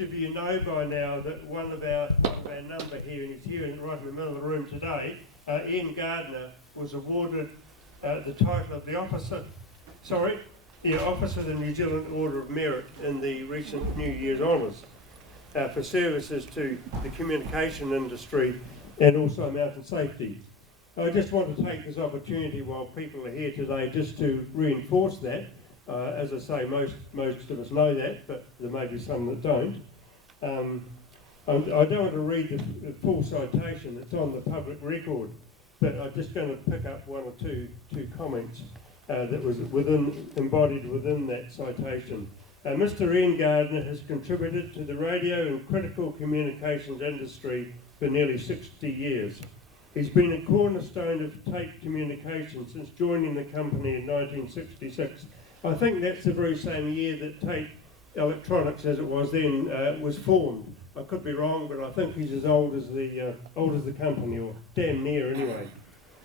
of you know by now that one of our number here, and he's here right in the middle of the room today, Ian Gardner was awarded the title of the Officer of the New Zealand Order of Merit in the recent New Year's Honours for services to the communication industry and also mountain safety. I just want to take this opportunity while people are here today just to reinforce that. As I say, most of us know that, but there may be some that don't. I don't want to read the full citation, it's on the public record, but I'm just going to pick up one or two comments that was embodied within that citation. Mr. Ian Gardner has contributed to the radio and critical communications industry for nearly 60 years. He's been a cornerstone of Tate Communications since joining the company in 1966. I think that's the very same year that Tate Electronics, as it was then, was formed. I could be wrong, but I think he's as old as the company, or damn near anyway.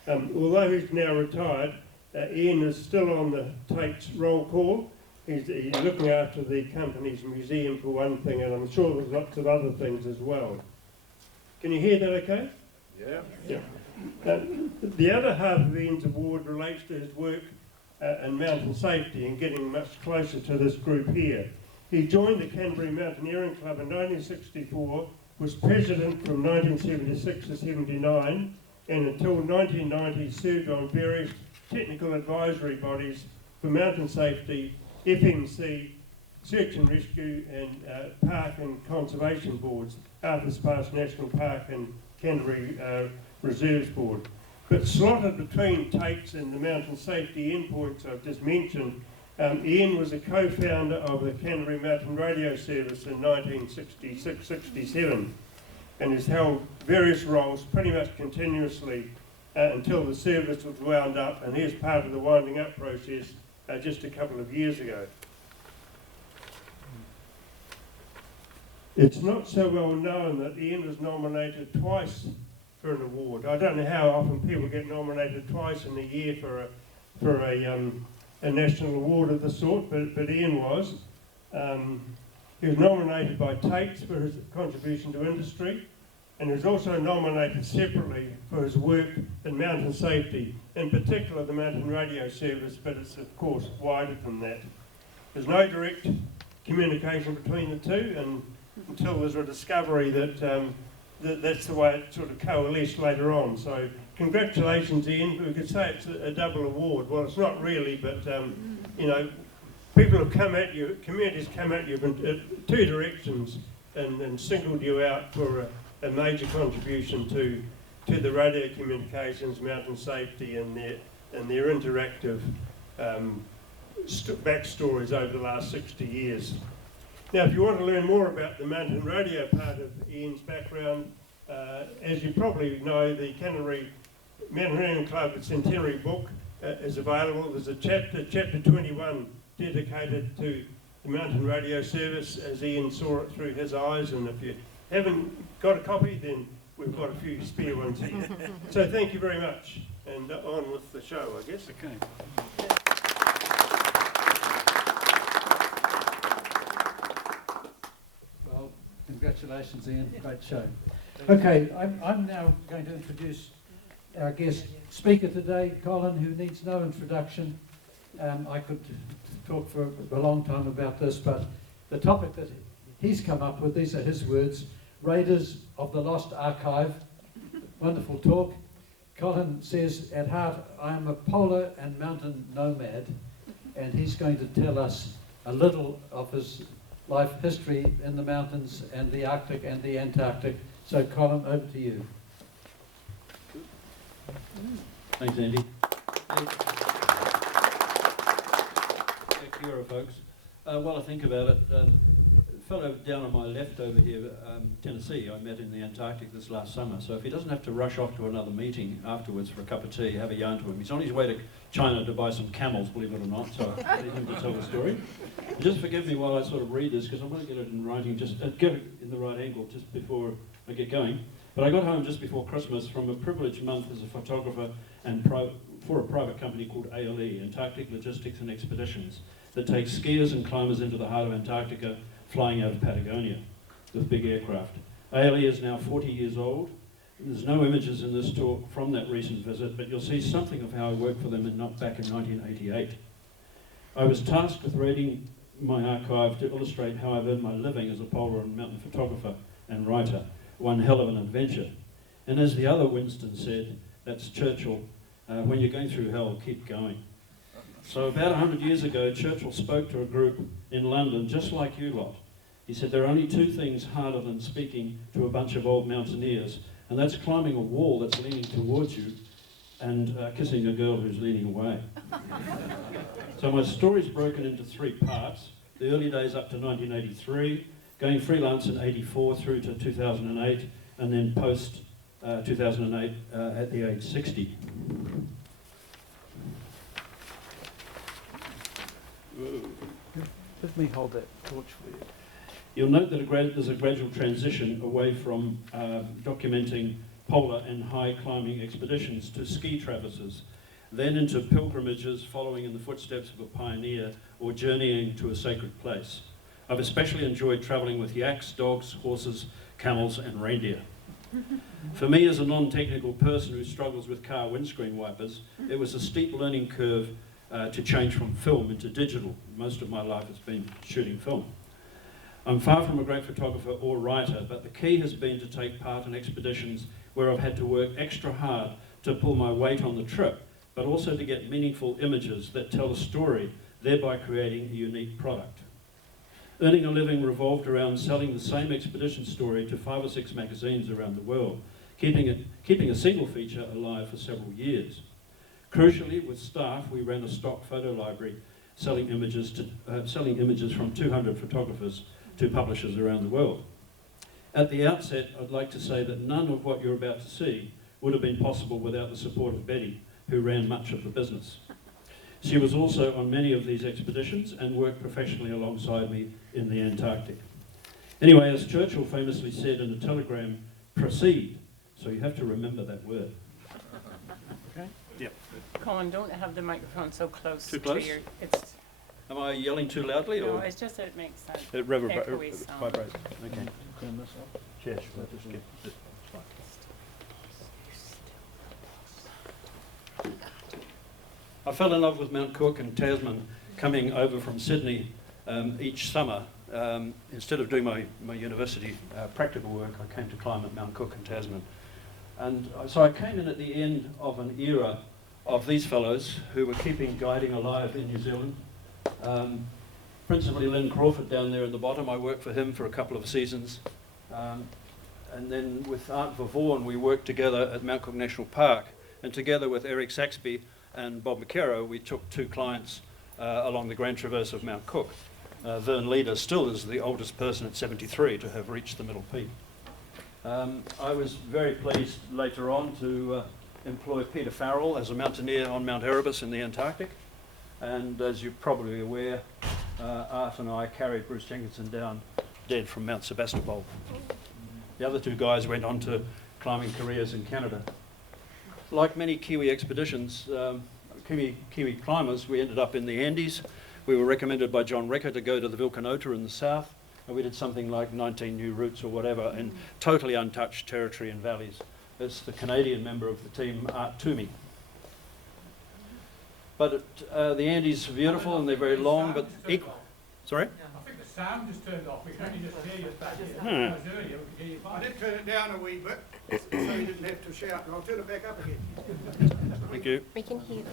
Although he's now retired, Ian is still on the Tate's roll call. He's looking after the company's museum for one thing, and I'm sure there's lots of other things as well. Can you hear that okay? Yeah. The other half of Ian's award relates to his work in mountain safety and getting much closer to this group here. He joined the Canterbury Mountaineering Club in 1964, was president from 1976 to 79, and until 1990 served on various technical advisory bodies for mountain safety, FMC, search and rescue, and park and conservation boards, Arthur's Pass National Park and Canterbury Reserves Board. But slotted between Tate's and the mountain safety endpoints I've just mentioned, Ian was a co-founder of the Canterbury Mountain Radio Service in 1966-67 and has held various roles pretty much continuously until the service was wound up, and here's part of the winding up process just a couple of years ago. It's not so well known that Ian was nominated twice for an award. I don't know how often people get nominated twice in a year for a national award of the sort, but Ian was. He was nominated by Tate's for his contribution to industry, and he was also nominated separately for his work in mountain safety, in particular the Mountain Radio Service, but it's of course wider than that. There's no direct communication between the two, and until there's a discovery that that's the way it sort of coalesced later on. So congratulations, Ian. We could say it's a double award. Well, it's not really, but you know, people have come at you, communities come at you in two directions and singled you out for a major contribution to the radio communications, mountain safety, and their interactive backstories over the last 60 years. Now, if you want to learn more about the mountain radio part of Ian's background, as you probably know, the Canterbury Mountaineering Club Centenary book is available. There's a chapter 21, dedicated to the Mountain Radio Service as Ian saw it through his eyes, and if you haven't got a copy, then we've got a few spare ones here. So thank you very much, and on with the show, I guess. Okay. Well, congratulations, Ian. Great show. Okay, I'm now going to introduce our guest speaker today, Colin, who needs no introduction. I could talk for a long time about this, but the topic that he's come up with, these are his words: Raiders of the Lost Archive. Wonderful talk. Colin says, at heart, I am a polar and mountain nomad, and he's going to tell us a little of his life history in the mountains and the Arctic and the Antarctic. So Colin, over to you. Thanks, Andy. Kia ora, folks. While I think about it, the fellow down on my left over here, Tennessee, I met in the Antarctic this last summer. So if he doesn't have to rush off to another meeting afterwards for a cup of tea, have a yarn to him. He's on his way to China to buy some camels, believe it or not, so I need him to tell the story. And just forgive me while I sort of read this, because I want to get it in writing, just get it in the right angle just before I get going. But I got home just before Christmas from a privileged month as a photographer and for a private company called ALE, Antarctic Logistics and Expeditions, that takes skiers and climbers into the heart of Antarctica, flying out of Patagonia. with big aircraft. Ailey is now 40 years old. There's no images in this talk from that recent visit, but you'll see something of how I worked for them back in 1988. I was tasked with raiding my archive to illustrate how I've earned my living as a polar and mountain photographer and writer. One hell of an adventure. And as the other Winston said, that's Churchill, when you're going through hell, keep going. So about 100 years ago, Churchill spoke to a group in London just like you lot. He said, there are only two things harder than speaking to a bunch of old mountaineers, and that's climbing a wall that's leaning towards you and kissing a girl who's leaning away. So my story's broken into three parts. The early days up to 1983, going freelance in 84 through to 2008, and then post 2008 at the age 60. Let me hold that torch for you. You'll note that there's a gradual transition away from documenting polar and high climbing expeditions to ski traverses, then into pilgrimages following in the footsteps of a pioneer or journeying to a sacred place. I've especially enjoyed travelling with yaks, dogs, horses, camels and reindeer. For me, as a non-technical person who struggles with car windscreen wipers, it was a steep learning curve to change from film into digital. Most of my life has been shooting film. I'm far from a great photographer or writer, but the key has been to take part in expeditions where I've had to work extra hard to pull my weight on the trip, but also to get meaningful images that tell a story, thereby creating a unique product. Earning a living revolved around selling the same expedition story to 5 or 6 magazines around the world, keeping a single feature alive for several years. Crucially, with staff, we ran a stock photo library selling images from 200 photographers to publishers around the world. At the outset, I'd like to say that none of what you're about to see would have been possible without the support of Betty, who ran much of the business. She was also on many of these expeditions and worked professionally alongside me in the Antarctic. Anyway, as Churchill famously said in a telegram, proceed. So you have to remember that word. Okay. Yep. Colin, don't have the microphone so close. Too close? To your... It's... Am I yelling too loudly? No, or? it's just that it makes sense. It Echoey sound. vibrates. Okay. Turn this off. Yes, we'll just get this. I fell in love with Mount Cook and Tasman coming over from Sydney each summer. Instead of doing my university practical work, I came to climb at Mount Cook and Tasman. And so I came in at the end of an era of these fellows who were keeping guiding alive in New Zealand. Principally Len Crawford down there at the bottom. I worked for him for a couple of seasons. And then with Art Vaughan, we worked together at Mount Cook National Park. And together with Eric Saxby and Bob McKerrow, we took 2 clients along the Grand Traverse of Mount Cook. Vern Leader still is the oldest person at 73 to have reached the middle peak. I was very pleased later on to employ Peter Farrell as a mountaineer on Mount Erebus in the Antarctic. And as you're probably aware, Art and I carried Bruce Jenkinson down dead from Mount Sebastopol. The other 2 guys went on to climbing careers in Canada. Like many Kiwi expeditions, Kiwi climbers, we ended up in the Andes. We were recommended by John Recker to go to the Vilcanota in the south, and we did something like 19 new routes or whatever in totally untouched territory and valleys. It's the Canadian member of the team, Art Toomey. But the Andes are beautiful and they're very long, but equal. Sorry? I think the sound just turned off. We can only just hear you back here. That was earlier, we could hear you fine. I did turn it down a wee bit, so you didn't have to shout, and I'll turn it back up again. Thank you. We can hear you.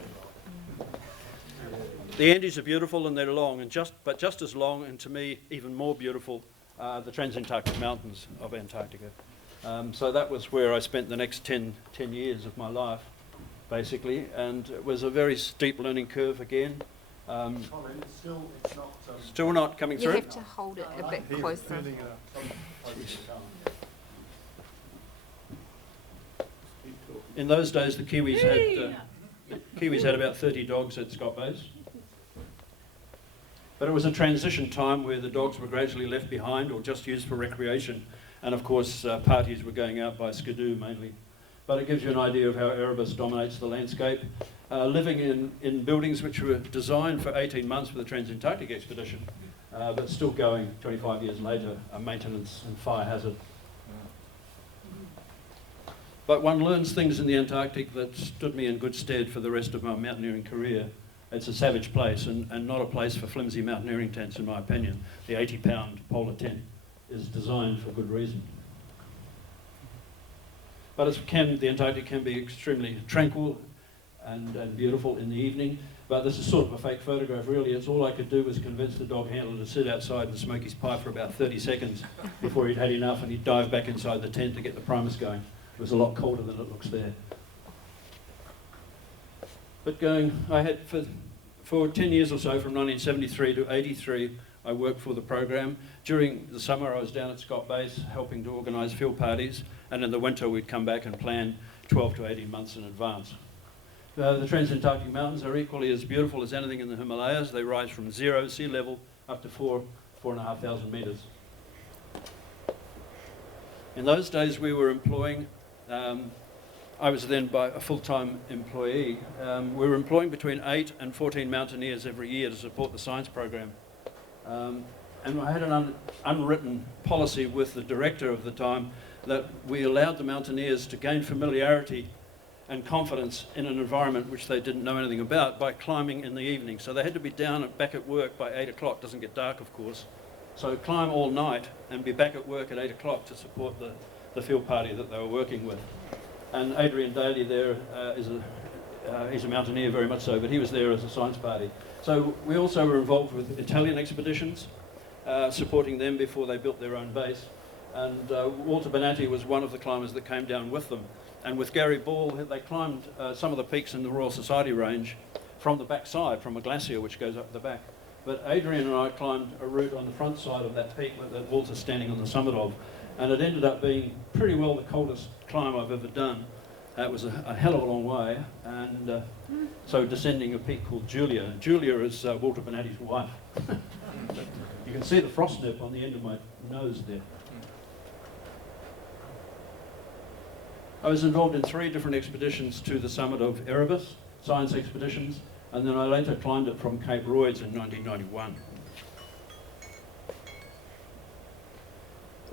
The Andes are beautiful and they're long, and just as long, and to me even more beautiful, the Transantarctic Mountains of Antarctica. So that was where I spent the next 10 years of my life, basically, and it was a very steep learning curve again. Colin, it's not... Still not coming You through? have to hold it a bit closer. In those days, the Kiwis had about 30 dogs at Scott Base. But it was a transition time where the dogs were gradually left behind or just used for recreation. And of course, parties were going out by skidoo mainly. But it gives you an idea of how Erebus dominates the landscape. Living in buildings which were designed for 18 months for the Transantarctic expedition. but still going 25 years later, a maintenance and fire hazard. But one learns things in the Antarctic that stood me in good stead for the rest of my mountaineering career. It's a savage place and not a place for flimsy mountaineering tents, in my opinion. The 80-pound polar tent is designed for good reason. But the Antarctic can be extremely tranquil and beautiful in the evening. But this is sort of a fake photograph, really. It's all I could do was convince the dog handler to sit outside and smoke his pipe for about 30 seconds before he'd had enough, and he'd dive back inside the tent to get the primus going. It was a lot colder than it looks there. But I had for 10 years or so, from 1973 to 83, I worked for the program. During the summer, I was down at Scott Base helping to organise field parties, and in the winter, we'd come back and plan 12 to 18 months in advance. The Transantarctic Mountains are equally as beautiful as anything in the Himalayas. They rise from 0 sea level up to 4,500 metres. In those days, we were employing, I was then by a full-time employee, we were employing between 8 and 14 mountaineers every year to support the science program. And I had an unwritten policy with the director of the time that we allowed the mountaineers to gain familiarity and confidence in an environment which they didn't know anything about by climbing in the evening. So they had to be down and back at work by 8 o'clock. Doesn't get dark, of course. So climb all night and be back at work at 8 o'clock to support the field party that they were working with. And Adrian Daly there he's a mountaineer very much so, but he was there as a science party. So we also were involved with Italian expeditions, supporting them before they built their own base. And Walter Bonatti was one of the climbers that came down with them. And with Gary Ball, they climbed some of the peaks in the Royal Society range from the back side, from a glacier which goes up the back. But Adrian and I climbed a route on the front side of that peak that Walter's standing on the summit of, and it ended up being pretty well the coldest climb I've ever done. It was a hell of a long way, and so descending a peak called Julia. Julia is Walter Bonatti's wife. You can see the frost nip on the end of my nose there. I was involved in 3 different expeditions to the summit of Erebus, science expeditions, and then I later climbed it from Cape Royds in 1991.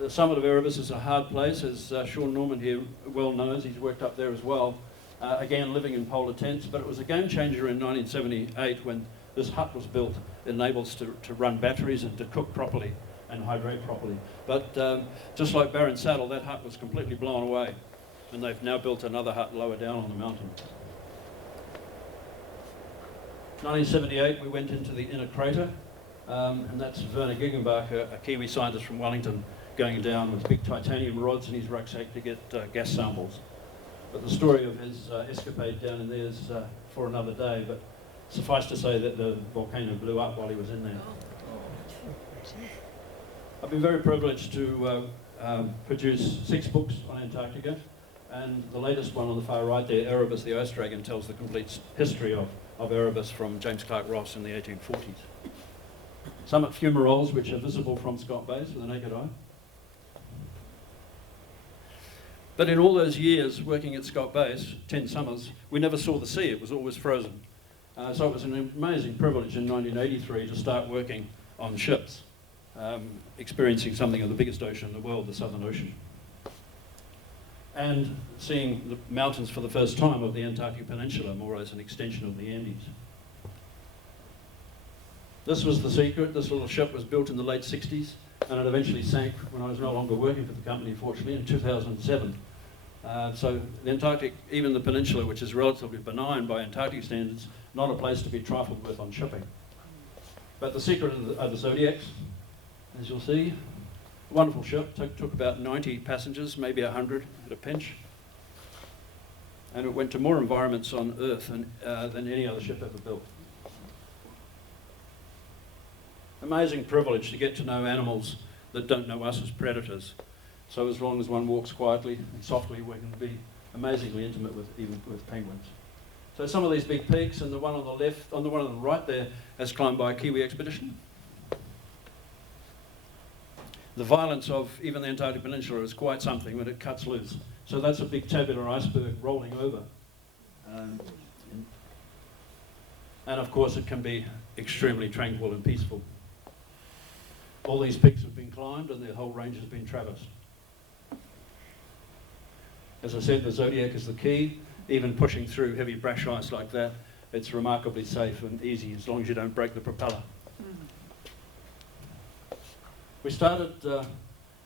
The summit of Erebus is a hard place, as Sean Norman here well knows. He's worked up there as well, again living in polar tents, but it was a game changer in 1978 when this hut was built. It enables to run batteries and to cook properly and hydrate properly. But just like Barron Saddle, that hut was completely blown away, and they've now built another hut lower down on the mountain. 1978, we went into the inner crater, and that's Werner Gegenbach, a Kiwi scientist from Wellington, going down with big titanium rods in his rucksack to get gas samples. But the story of his escapade down in there is for another day, but suffice to say that the volcano blew up while he was in there. I've been very privileged to produce 6 books on Antarctica, and the latest one on the far right there, Erebus the Ice Dragon, tells the complete history of Erebus from James Clark Ross in the 1840s. Summit fumaroles, which are visible from Scott Base with the naked eye. But in all those years working at Scott Base, 10 summers, we never saw the sea. It was always frozen. So it was an amazing privilege in 1983 to start working on ships, experiencing something of the biggest ocean in the world, the Southern Ocean, and seeing the mountains for the first time of the Antarctic Peninsula, more as an extension of the Andes. This was the secret. This little ship was built in the late 60s, and it eventually sank when I was no longer working for the company, fortunately, in 2007. So the Antarctic, even the peninsula, which is relatively benign by Antarctic standards, not a place to be trifled with on shipping. But the secret of the Zodiacs, as you'll see, a wonderful ship, took about 90 passengers, maybe 100 at a pinch. And it went to more environments on Earth than any other ship ever built. Amazing privilege to get to know animals that don't know us as predators. So as long as one walks quietly and softly, we can be amazingly intimate even with penguins. So some of these big peaks, and the one on the left, on the one on the right there, has climbed by a Kiwi expedition. The violence of even the Antarctic Peninsula is quite something when it cuts loose. So that's a big tabular iceberg rolling over. And of course it can be extremely tranquil and peaceful. All these peaks have been climbed and the whole range has been traversed. As I said, the Zodiac is the key. Even pushing through heavy brash ice like that, it's remarkably safe and easy as long as you don't break the propeller. We started,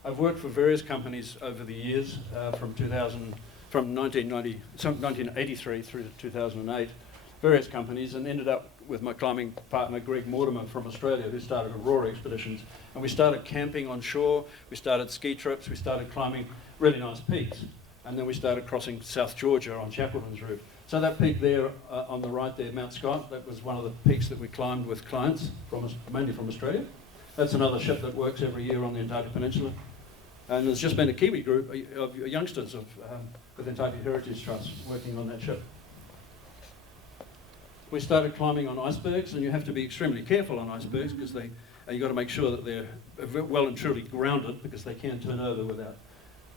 I've worked for various companies over the years, from 1983 through to 2008, various companies, and ended up with my climbing partner Greg Mortimer from Australia, who started Aurora Expeditions. And we started camping on shore, we started ski trips, we started climbing really nice peaks. And then we started crossing South Georgia on Shackleton's route. So that peak there on the right there, Mount Scott, that was one of the peaks that we climbed with clients, mainly from Australia. That's another ship that works every year on the Antarctic Peninsula. And there's just been a Kiwi group of youngsters with Antarctic Heritage Trust working on that ship. We started climbing on icebergs, and you have to be extremely careful on icebergs because you've got to make sure that they're well and truly grounded, because they can turn over without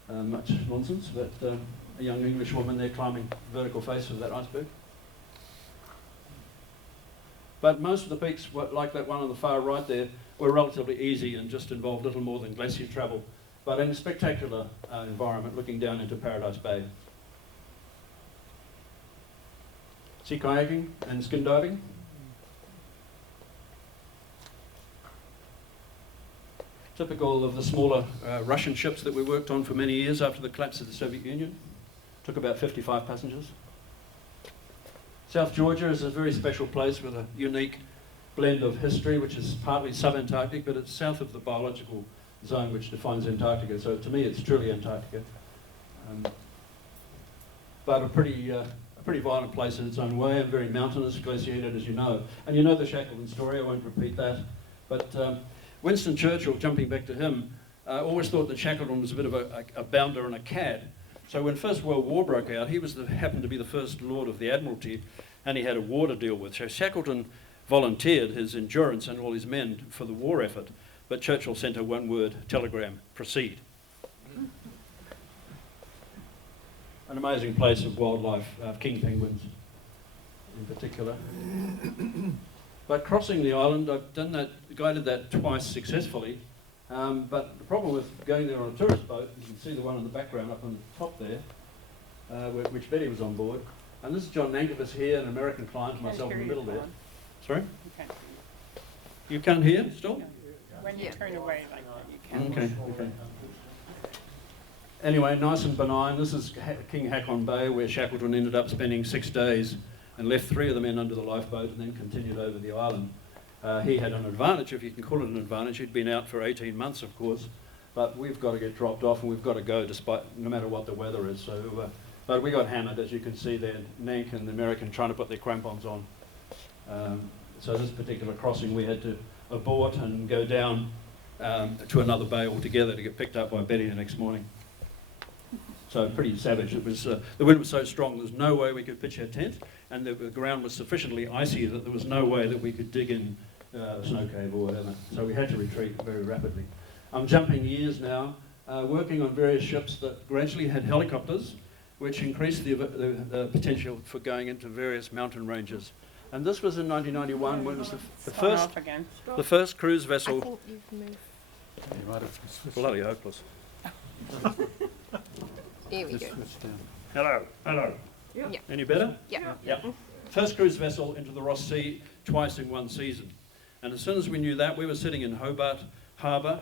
much nonsense. But a young English woman there climbing vertical face of that iceberg. But most of the peaks, like that one on the far right there, were relatively easy and just involved little more than glacier travel, but in a spectacular environment looking down into Paradise Bay. Sea kayaking and skin diving. Typical of the smaller Russian ships that we worked on for many years after the collapse of the Soviet Union. Took about 55 passengers. South Georgia is a very special place with a unique blend of history, which is partly sub-Antarctic, but it's south of the biological zone which defines Antarctica. So to me, it's truly Antarctica. But a pretty violent place in its own way, and very mountainous, glaciated, as you know. And you know the Shackleton story, I won't repeat that. But Winston Churchill, jumping back to him, always thought that Shackleton was a bit of a bounder and a cad. So when First World War broke out, he happened to be the First Lord of the Admiralty, and he had a war to deal with. So Shackleton volunteered his endurance and all his men for the war effort, but Churchill sent a one-word telegram: proceed. An amazing place of wildlife, king penguins in particular. But crossing the island, I've guided that twice successfully. But the problem with going there on a tourist boat, you can see the one in the background up on the top there, which Betty was on board. And this is John Nankervis here, an American client, myself in the middle there. Sorry? Okay. You can't hear still? When you turn away like that, you can. Okay. Anyway, nice and benign. This is King Haakon Bay, where Shackleton ended up spending 6 days and left 3 of the men under the lifeboat and then continued over the island. He had an advantage, if you can call it an advantage. He'd been out for 18 months, of course, but we've got to get dropped off and we've got to go no matter what the weather is. So, but we got hammered, as you can see there, Nank and the American trying to put their crampons on. So this particular crossing we had to abort and go down to another bay altogether to get picked up by Betty the next morning. So pretty savage. It was the wind was so strong there was no way we could pitch our tent, and the ground was sufficiently icy that there was no way that we could dig in a snow cave or whatever. So we had to retreat very rapidly. I'm jumping years now, working on various ships that gradually had helicopters, which increased the potential for going into various mountain ranges. And this was in 1991 when it was the first cruise I vessel. think you've moved. Bloody hopeless. There we go. Hello. Yeah. Any better? Yeah. Yeah. First cruise vessel into the Ross Sea twice in one season. And as soon as we knew that, we were sitting in Hobart Harbour.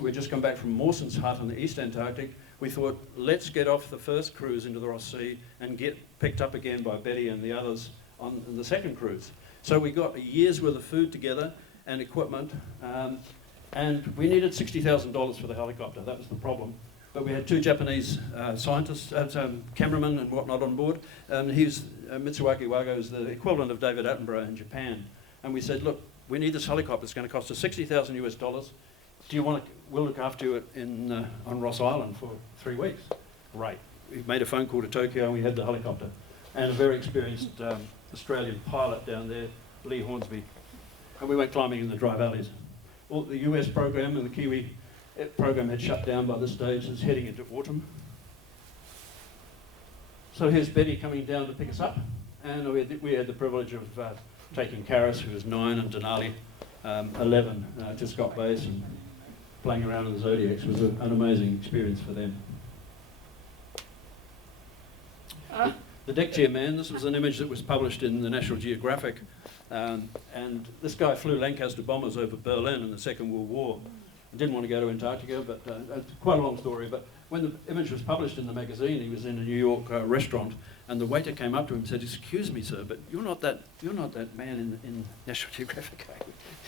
We'd just come back from Mawson's Hut in the East Antarctic. We thought, let's get off the first cruise into the Ross Sea and get picked up again by Betty and the others on the second cruise. So we got a year's worth of food together and equipment, and we needed $60,000 for the helicopter. That was the problem. But we had 2 Japanese scientists, cameramen and whatnot on board. Mitsuaki Wago is the equivalent of David Attenborough in Japan. And we said, look, we need this helicopter. It's going to cost us $60,000 US. Do you want to? We'll look after you on Ross Island for 3 weeks. Great. We made a phone call to Tokyo and we had the helicopter. And a very experienced Australian pilot down there, Lee Hornsby. And we went climbing in the dry valleys. Well, the US program and the Kiwi program had shut down by this stage. It's heading into autumn. So here's Betty coming down to pick us up. And we had the privilege of taking Karis, who was 9, and Denali, 11 just got base, and playing around in the Zodiacs was an amazing experience for them. The deck chair man, this was an image that was published in the National Geographic, and this guy flew Lancaster bombers over Berlin in the Second World War. Didn't want to go to Antarctica, but it's quite a long story. But when the image was published in the magazine, he was in a New York restaurant, and the waiter came up to him and said, "Excuse me, sir, but you're not that man in National Geographic."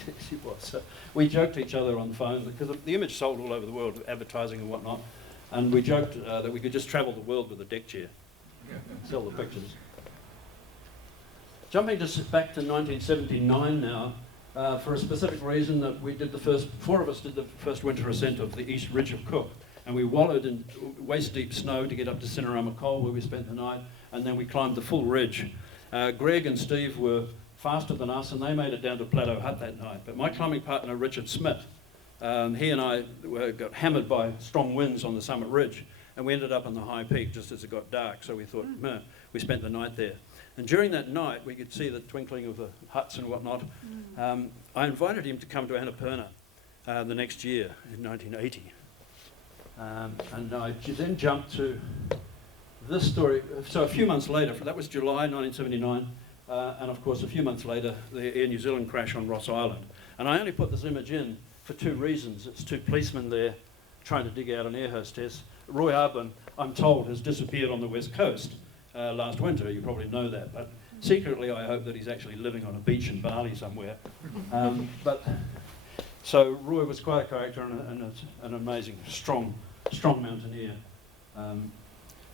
Yes, he was. So we joked to each other on the phone because the image sold all over the world, advertising and whatnot, and we joked that we could just travel the world with a deck chair, sell the pictures. Jumping back to 1979 now. For a specific reason that we did four of us did the first winter ascent of the East Ridge of Cook, and we wallowed in waist-deep snow to get up to Cinerama Col, where we spent the night, and then we climbed the full ridge. Greg and Steve were faster than us, and they made it down to Plateau Hut that night. But my climbing partner, Richard Smith, he and I got hammered by strong winds on the summit ridge, and we ended up on the high peak just as it got dark, so we thought, "Meh," we spent the night there. And during that night, we could see the twinkling of the huts and whatnot. I invited him to come to Annapurna the next year, in 1980. And I then jumped to this story. So a few months later, that was July 1979, and of course a few months later, the Air New Zealand crash on Ross Island. And I only put this image in for two reasons. It's two policemen there trying to dig out an air hostess. Roy Arbin, I'm told, has disappeared on the west coast. Last winter, you probably know that, but secretly I hope that he's actually living on a beach in Bali somewhere. So Roy was quite a character and an amazing, strong mountaineer.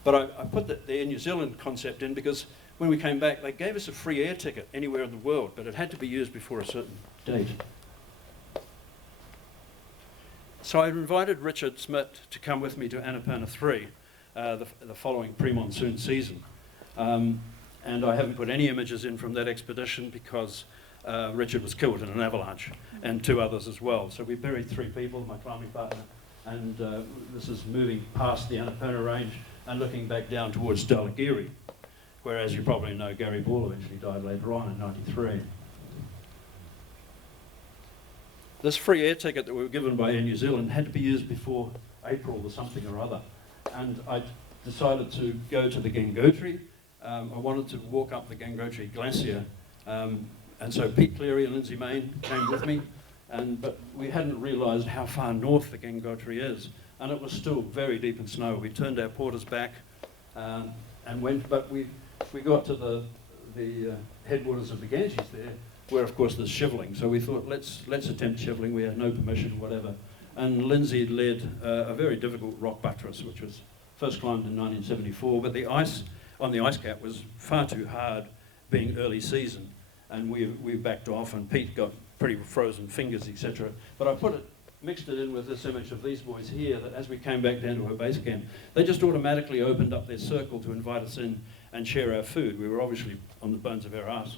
But I put the Air New Zealand concept in because when we came back, they gave us a free air ticket anywhere in the world, but it had to be used before a certain date. So I invited Richard Smith to come with me to Annapurna 3, the following pre-monsoon season. And I haven't put any images in from that expedition because Richard was killed in an avalanche, and two others as well. So we buried 3 people, my climbing partner, and this is moving past the Annapurna range and looking back down towards Dalagiri, where, as you probably know, Gary Ball eventually died later on in '93. This free air ticket that we were given by Air New Zealand had to be used before April or something or other. And I decided to go to the Gangotri. I wanted to walk up the Gangotri Glacier. And so Pete Cleary and Lindsay Main came with me. But we hadn't realised how far north the Gangotri is. And it was still very deep in snow. We turned our porters back and went, but we got to the headwaters of the Ganges there, where of course there's shiveling. So we thought, let's attempt shiveling. We had no permission, whatever. And Lindsay led a very difficult rock buttress, which was first climbed in 1974, but the ice on the ice cap was far too hard, being early season, and we backed off, and Pete got pretty frozen fingers, etc. But I mixed it in with this image of these boys here, that as we came back down to our base camp, they just automatically opened up their circle to invite us in and share our food. We were obviously on the bones of our ass.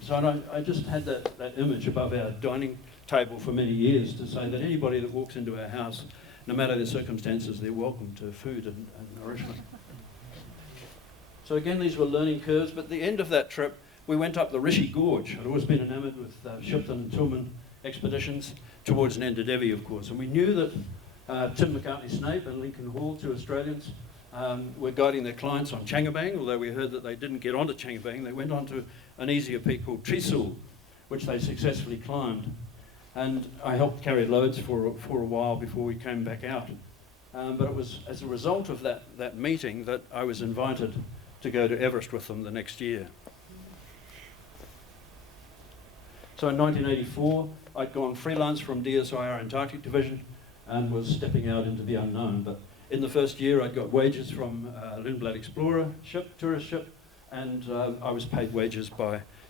So I just had that image above our dining table for many years to say that anybody that walks into our house, no matter their circumstances, they're welcome to food and nourishment. So again, these were learning curves, but at the end of that trip, we went up the Rishi Gorge. I'd always been enamoured with Shipton and Tillman expeditions towards Nanda Devi, of course, and we knew that Tim McCartney-Snape and Lincoln Hall, 2 Australians, were guiding their clients on Changabang, although we heard that they didn't get onto Changabang. They went onto an easier peak called Trisul, which they successfully climbed. And I helped carry loads for a while before we came back out. But it was as a result of that meeting that I was invited to go to Everest with them the next year. So in 1984, I'd gone freelance from DSIR Antarctic Division and was stepping out into the unknown. But in the first year, I'd got wages from Lindblad Explorer ship, tourist ship, and I was paid wages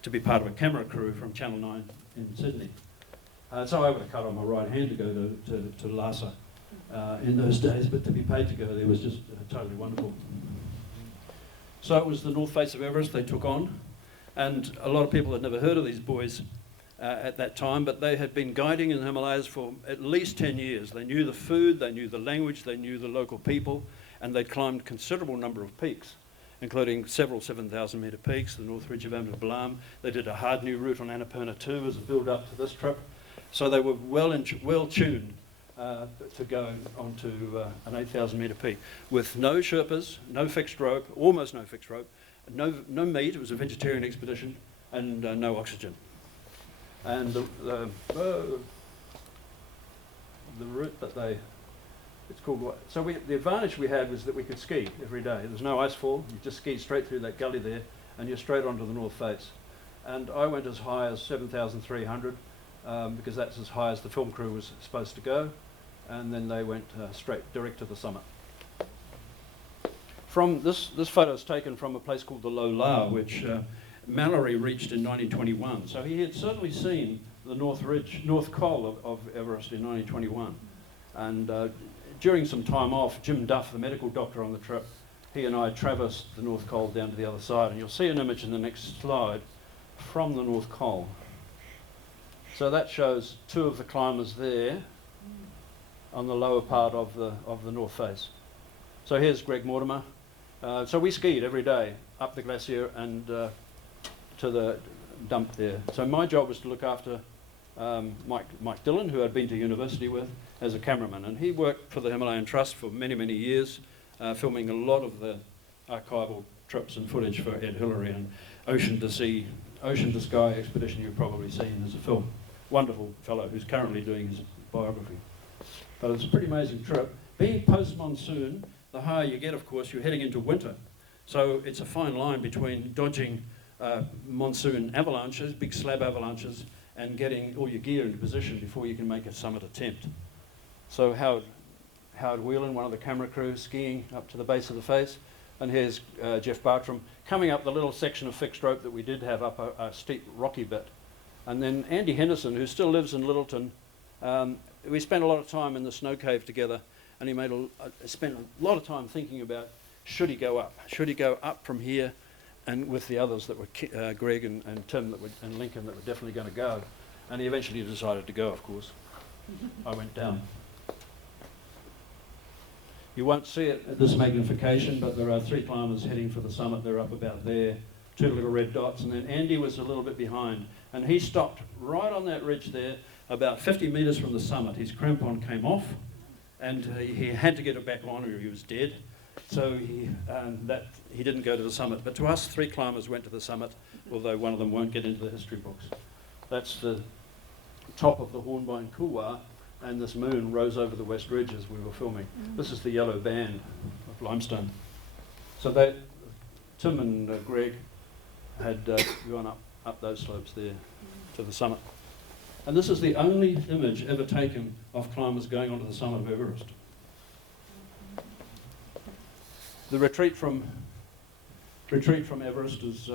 to be part of a camera crew from Channel 9 in Sydney. So I would have cut on my right hand to go to Lhasa in those days, but to be paid to go there was just totally wonderful. So it was the north face of Everest they took on, and a lot of people had never heard of these boys at that time, but they had been guiding in the Himalayas for at least 10 years. They knew the food, they knew the language, they knew the local people, and they'd climbed a considerable number of peaks. including several 7,000 metre peaks, the North Ridge of Amber-Blam. They did a hard new route on Annapurna too as a build-up to this trip. So they were well tuned to go onto an 8,000 metre peak with no Sherpas, no fixed rope, almost no fixed rope, no meat. It was a vegetarian expedition, and no oxygen. And the route that it's called what? So the advantage we had was that we could ski every day. There's no ice fall. You just ski straight through that gully there, and you're straight onto the north face. And I went as high as 7,300 because that's as high as the film crew was supposed to go. And then they went direct to the summit. From this photo is taken from a place called the Low Lau, which Mallory reached in 1921. So he had certainly seen the North Col of Everest in 1921. And during some time off, Jim Duff, the medical doctor on the trip, he and I traversed the North Col down to the other side. And you'll see an image in the next slide from the North Col. So that shows two of the climbers there on the lower part of the north face. So here's Greg Mortimer. So we skied every day up the glacier and to the dump there. So my job was to look after Mike Dillon, who I'd been to university with, as a cameraman. And he worked for the Himalayan Trust for many, many years, filming a lot of the archival trips and footage for Ed Hillary and Ocean to Sky expedition you've probably seen as a film. Wonderful fellow who's currently doing his biography. But it's a pretty amazing trip. Being post-monsoon, the higher you get, of course, you're heading into winter. So it's a fine line between dodging monsoon avalanches, big slab avalanches, and getting all your gear into position before you can make a summit attempt. So Howard Whelan, one of the camera crew, skiing up to the base of the face. And here's Jeff Bartram coming up the little section of fixed rope that we did have up a steep rocky bit. And then Andy Henderson, who still lives in Littleton, we spent a lot of time in the snow cave together, and he spent a lot of time thinking about, should he go up? Should he go up from here, and with the others that were Greg and Tim and Lincoln that were definitely going to go? And he eventually decided to go, of course. I went down. You won't see it at this magnification, but there are three climbers heading for the summit. They're up about there, two little red dots, and then Andy was a little bit behind, and he stopped right on that ridge there, about 50 metres from the summit. His crampon came off, and he had to get it back on or he was dead. So he didn't go to the summit. But to us, three climbers went to the summit, although one of them won't get into the history books. That's the top of the Hornbein Couloir, and this moon rose over the West Ridge as we were filming. This is the yellow band of limestone. So Tim and Greg had gone up those slopes there to the summit. And this is the only image ever taken of climbers going onto the summit of Everest. The retreat from Everest is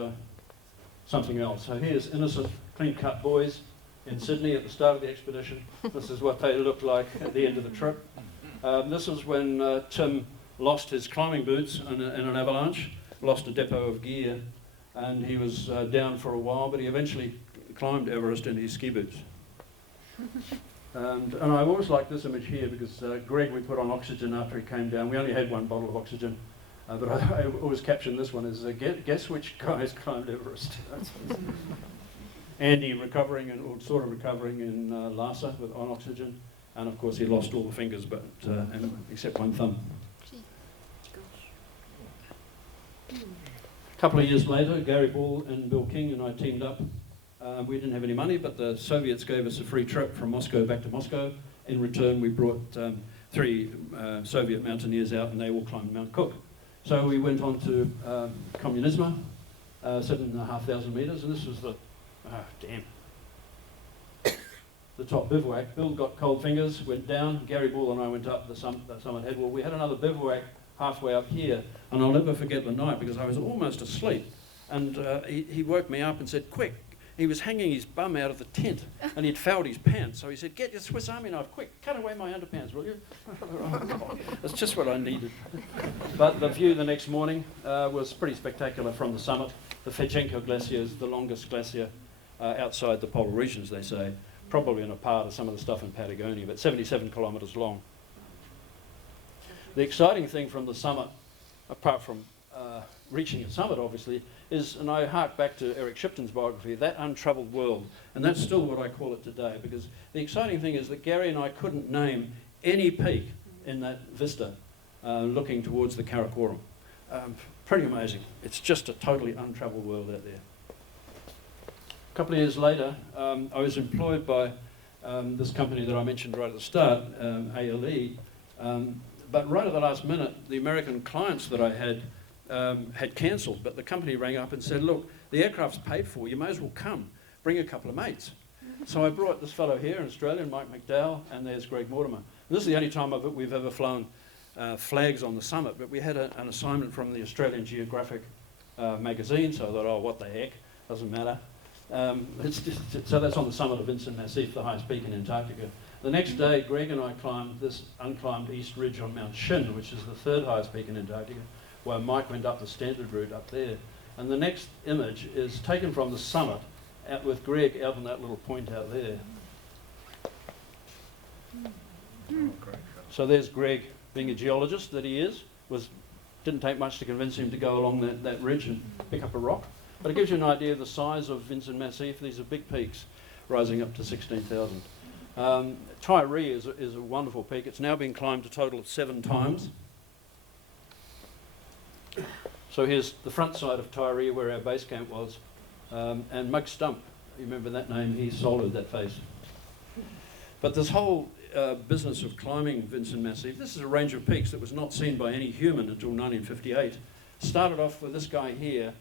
something else. So here's innocent, clean-cut boys in Sydney at the start of the expedition. This is what they looked like at the end of the trip. This is when Tim lost his climbing boots in an avalanche, lost a depot of gear, and he was down for a while, but he eventually climbed Everest in his ski boots. And I always like this image here because Greg, we put on oxygen after he came down. We only had one bottle of oxygen, but I always caption this one as guess which guys climbed Everest. Andy recovering or sort of recovering in Lhasa on oxygen, and of course he lost all the fingers, but except one thumb. A couple of years later, Gary Ball and Bill King and I teamed up. We didn't have any money, but the Soviets gave us a free trip from Moscow back to Moscow. In return, we brought three Soviet mountaineers out, and they all climbed Mount Cook. So we went on to Communisma, 7,500 metres, and this was the top bivouac. Bill got cold fingers, went down. Gary Ball and I went up the summit head wall. We had another bivouac halfway up here, and I'll never forget the night because I was almost asleep. And he woke me up and said, quick. He was hanging his bum out of the tent, and he'd fouled his pants. So he said, get your Swiss Army knife, quick, cut away my underpants, will you? That's just what I needed. But the view the next morning was pretty spectacular from the summit. The Fechenko Glacier is the longest glacier outside the polar regions, they say, probably in a part of some of the stuff in Patagonia, but 77 kilometres long. The exciting thing from the summit, apart from reaching a summit, obviously, is, and I hark back to Eric Shipton's biography, That Untravelled World. And that's still what I call it today, because the exciting thing is that Gary and I couldn't name any peak in that vista looking towards the Karakoram. Pretty amazing. It's just a totally untravelled world out there. A couple of years later, I was employed by this company that I mentioned right at the start, ALE, but right at the last minute, the American clients that I had cancelled, but the company rang up and said, look, the aircraft's paid for, you may as well come, bring a couple of mates. So I brought this fellow here, an Australian, Mike McDowell, and there's Greg Mortimer. And this is the only time we've ever flown flags on the summit, but we had an assignment from the Australian Geographic magazine, so I thought, oh, what the heck, doesn't matter. So that's on the summit of Vincent Massif, the highest peak in Antarctica. The next day, Greg and I climbed this unclimbed east ridge on Mount Shin, which is the third highest peak in Antarctica, while Mike went up the standard route up there. And the next image is taken from the summit out with Greg out on that little point out there. So there's Greg, being a geologist that he is, didn't take much to convince him to go along that ridge and pick up a rock. But it gives you an idea of the size of Vincent Massif. These are big peaks, rising up to 16,000. Tyree is a wonderful peak. It's now been climbed a total of 7 times. So here's the front side of Tyree where our base camp was. And Mug Stump, you remember that name, he soloed that face. But this whole business of climbing Vincent Massif, this is a range of peaks that was not seen by any human until 1958. Started off with this guy here,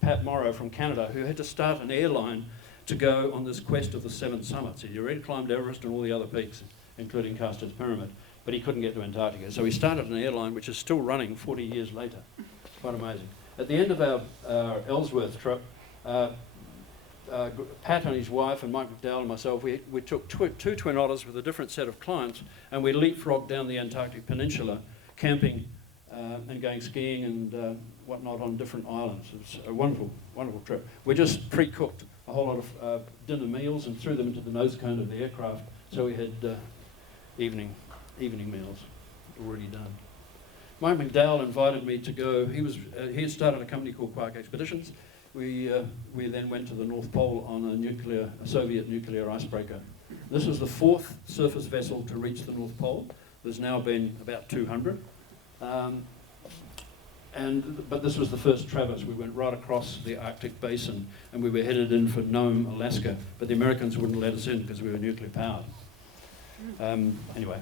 Pat Morrow from Canada, who had to start an airline to go on this quest of the 7 summits. He'd already climbed Everest and all the other peaks, including Castor's Pyramid, but he couldn't get to Antarctica. So he started an airline which is still running 40 years later. Quite amazing. At the end of our Ellsworth trip, Pat and his wife and Mike McDowell and myself, we took two twin otters with a different set of clients, and we leapfrogged down the Antarctic Peninsula, camping and going skiing and whatnot on different islands. It was a wonderful, wonderful trip. We just pre-cooked a whole lot of dinner meals and threw them into the nose cone of the aircraft, so we had evening meals already done. Mike McDowell invited me to go. He had started a company called Quark Expeditions. We then went to the North Pole on a Soviet nuclear icebreaker. This was the 4th surface vessel to reach the North Pole. There's now been about 200. But this was the first traverse. We went right across the Arctic basin and we were headed in for Nome, Alaska, but the Americans wouldn't let us in because we were nuclear powered. Anyway,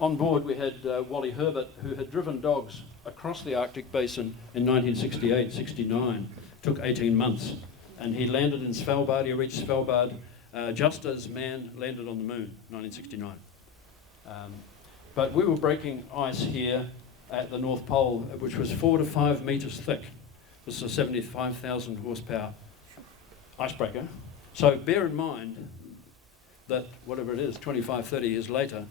on board we had Wally Herbert, who had driven dogs across the Arctic basin in 1968-69. Took 18 months, and he landed in Svalbard. He reached Svalbard just as man landed on the moon, 1969. But we were breaking ice here at the North Pole, which was 4 to 5 metres thick. This is a 75,000 horsepower icebreaker. So bear in mind that, whatever it is, 25, 30 years later,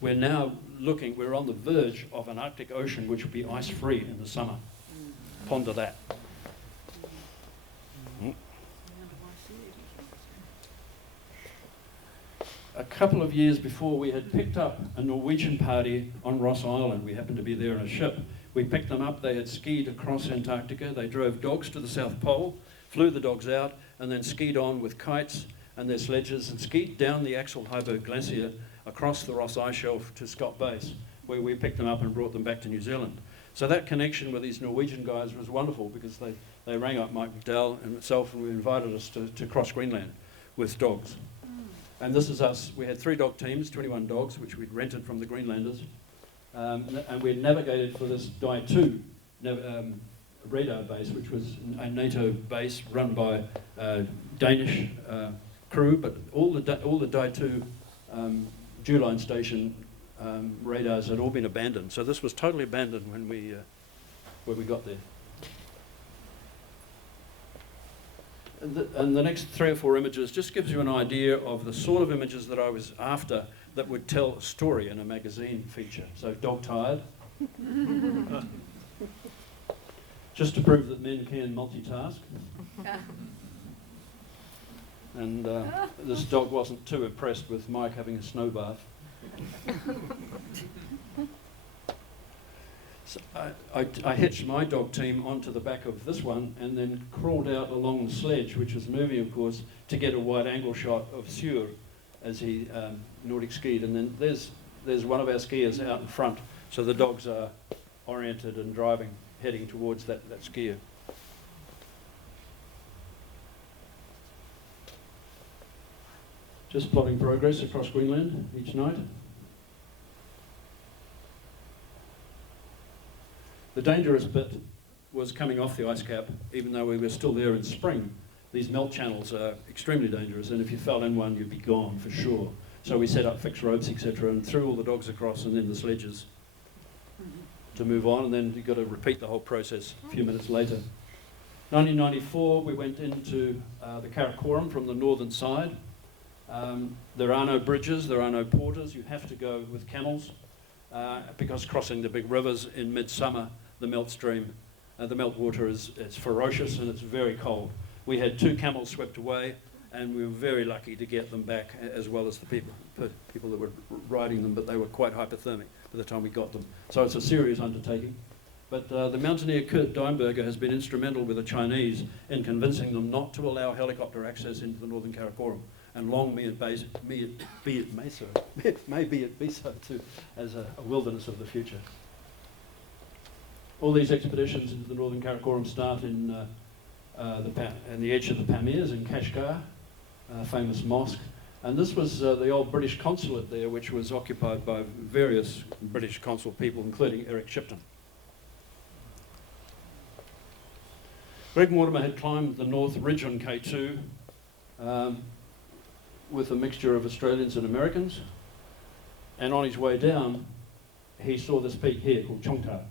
we're on the verge of an Arctic Ocean which will be ice-free in the summer. Ponder that. A couple of years before, we had picked up a Norwegian party on Ross Island. We happened to be there in a ship. We picked them up. They had skied across Antarctica. They drove dogs to the South Pole, flew the dogs out, and then skied on with kites and their sledges and skied down the Axel Heiberg Glacier across the Ross Ice Shelf to Scott Base, where we picked them up and brought them back to New Zealand. So that connection with these Norwegian guys was wonderful, because they rang up Mike McDowell and myself and invited us to cross Greenland with dogs. And this is us. We had 3 dog teams, 21 dogs, which we'd rented from the Greenlanders. And we navigated for this Dai 2 radar base, which was a NATO base run by Danish crew, but all the Dai 2 Dewline Station radars had all been abandoned. So this was totally abandoned when we got there. And the next 3 or 4 images just gives you an idea of the sort of images that I was after that would tell a story in a magazine feature. So dog tired. Just to prove that men can multitask. And this dog wasn't too impressed with Mike having a snow bath. So I hitched my dog team onto the back of this one and then crawled out along the sledge, which was moving, of course, to get a wide angle shot of Sjur as he Nordic skied. And then there's one of our skiers out in front, so the dogs are oriented and driving, heading towards that skier. Just plotting progress across Greenland each night. The dangerous bit was coming off the ice cap, even though we were still there in spring. These melt channels are extremely dangerous, and if you fell in one, you'd be gone for sure. So we set up fixed ropes, etc., and threw all the dogs across and then the sledges to move on, and then you've got to repeat the whole process a few minutes later. 1994, we went into the Karakoram from the northern side. There are no bridges, there are no porters. You have to go with camels because crossing the big rivers in midsummer, the melt stream, the melt water is ferocious and it's very cold. We had 2 camels swept away, and we were very lucky to get them back, as well as the people that were riding them, but they were quite hypothermic by the time we got them. So it's a serious undertaking. But the mountaineer Kurt Deinberger has been instrumental with the Chinese in convincing them not to allow helicopter access into the northern Karakoram. And long may it be so too, as a wilderness of the future. All these expeditions into the northern Karakoram start in the edge of the Pamirs in Kashgar, a famous mosque. And this was the old British consulate there, which was occupied by various British consul people, including Eric Shipton. Greg Mortimer had climbed the North Ridge on K2 with a mixture of Australians and Americans. And on his way down, he saw this peak here called Chongtar.